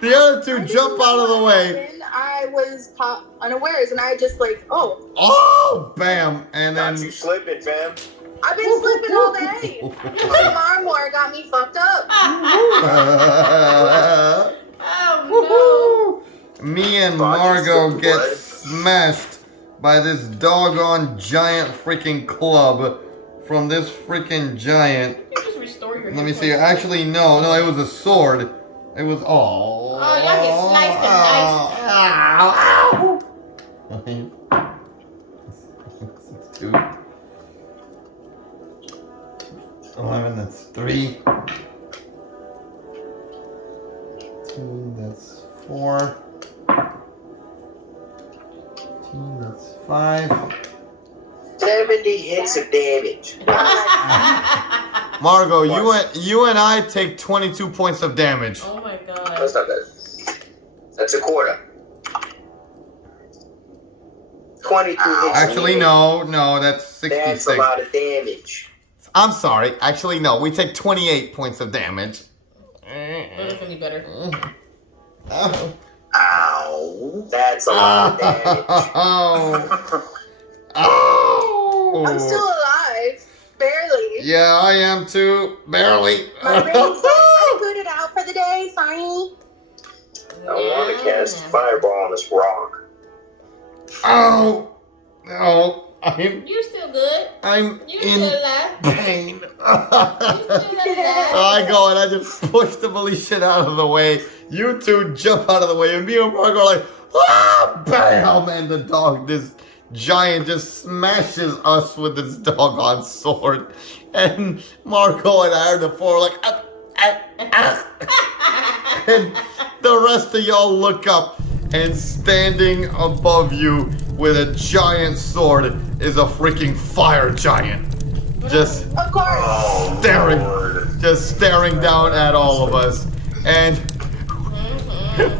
The other two jump out of the way. And I was caught unawares, and I just like, oh. Oh, bam. And Got then... you slipping, fam. I've been sleeping all day. Some armor got me fucked up. Oh Me and Margot get smashed by this doggone giant freaking club from this freaking giant. no! You just restore your. Let me hit see. points. Actually, no, it was a sword. It was Oh, y'all get sliced and diced. 2, 11, that's 3. 2, that's 4. 2, that's 5. 70 hits of damage. Margot, you and I take 22 points of damage. Oh my god. That's not bad. That's a quarter. 22 hits. Actually, no, that's That's a 66. lot of damage. I'm sorry. Actually, no, we take 28 points of damage. Doesn't feel any better. Oh. Ow. That's a lot of damage. Oh. Oh. I'm still alive. Barely. Yeah, I am too. Barely. My brain's like, I put it out for the day, sorry. I want to cast fireball on this rock. Oh. No. You still good? I'm You in still alive? pain. You still alive? I go and I just push the bully shit out of the way. You two jump out of the way, and me and Margo are like, ah, bam! And the dog, this giant, just smashes us with this doggone sword. And Margo and I are the four like, ah, ah, ah. And the rest of y'all look up, and standing above you with a giant sword is a freaking fire giant. Just Of course. staring down at all of us. And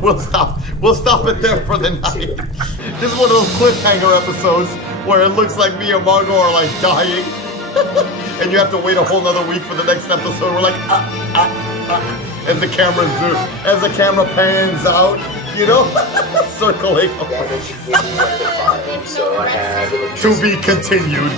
we'll stop it there for the night. This is one of those cliffhanger episodes where it looks like me and Margot are like dying. And you have to wait a whole nother week for the next episode. We're like, as the camera pans out, you know, circling. Damage should give me under 5, so I have To be continued.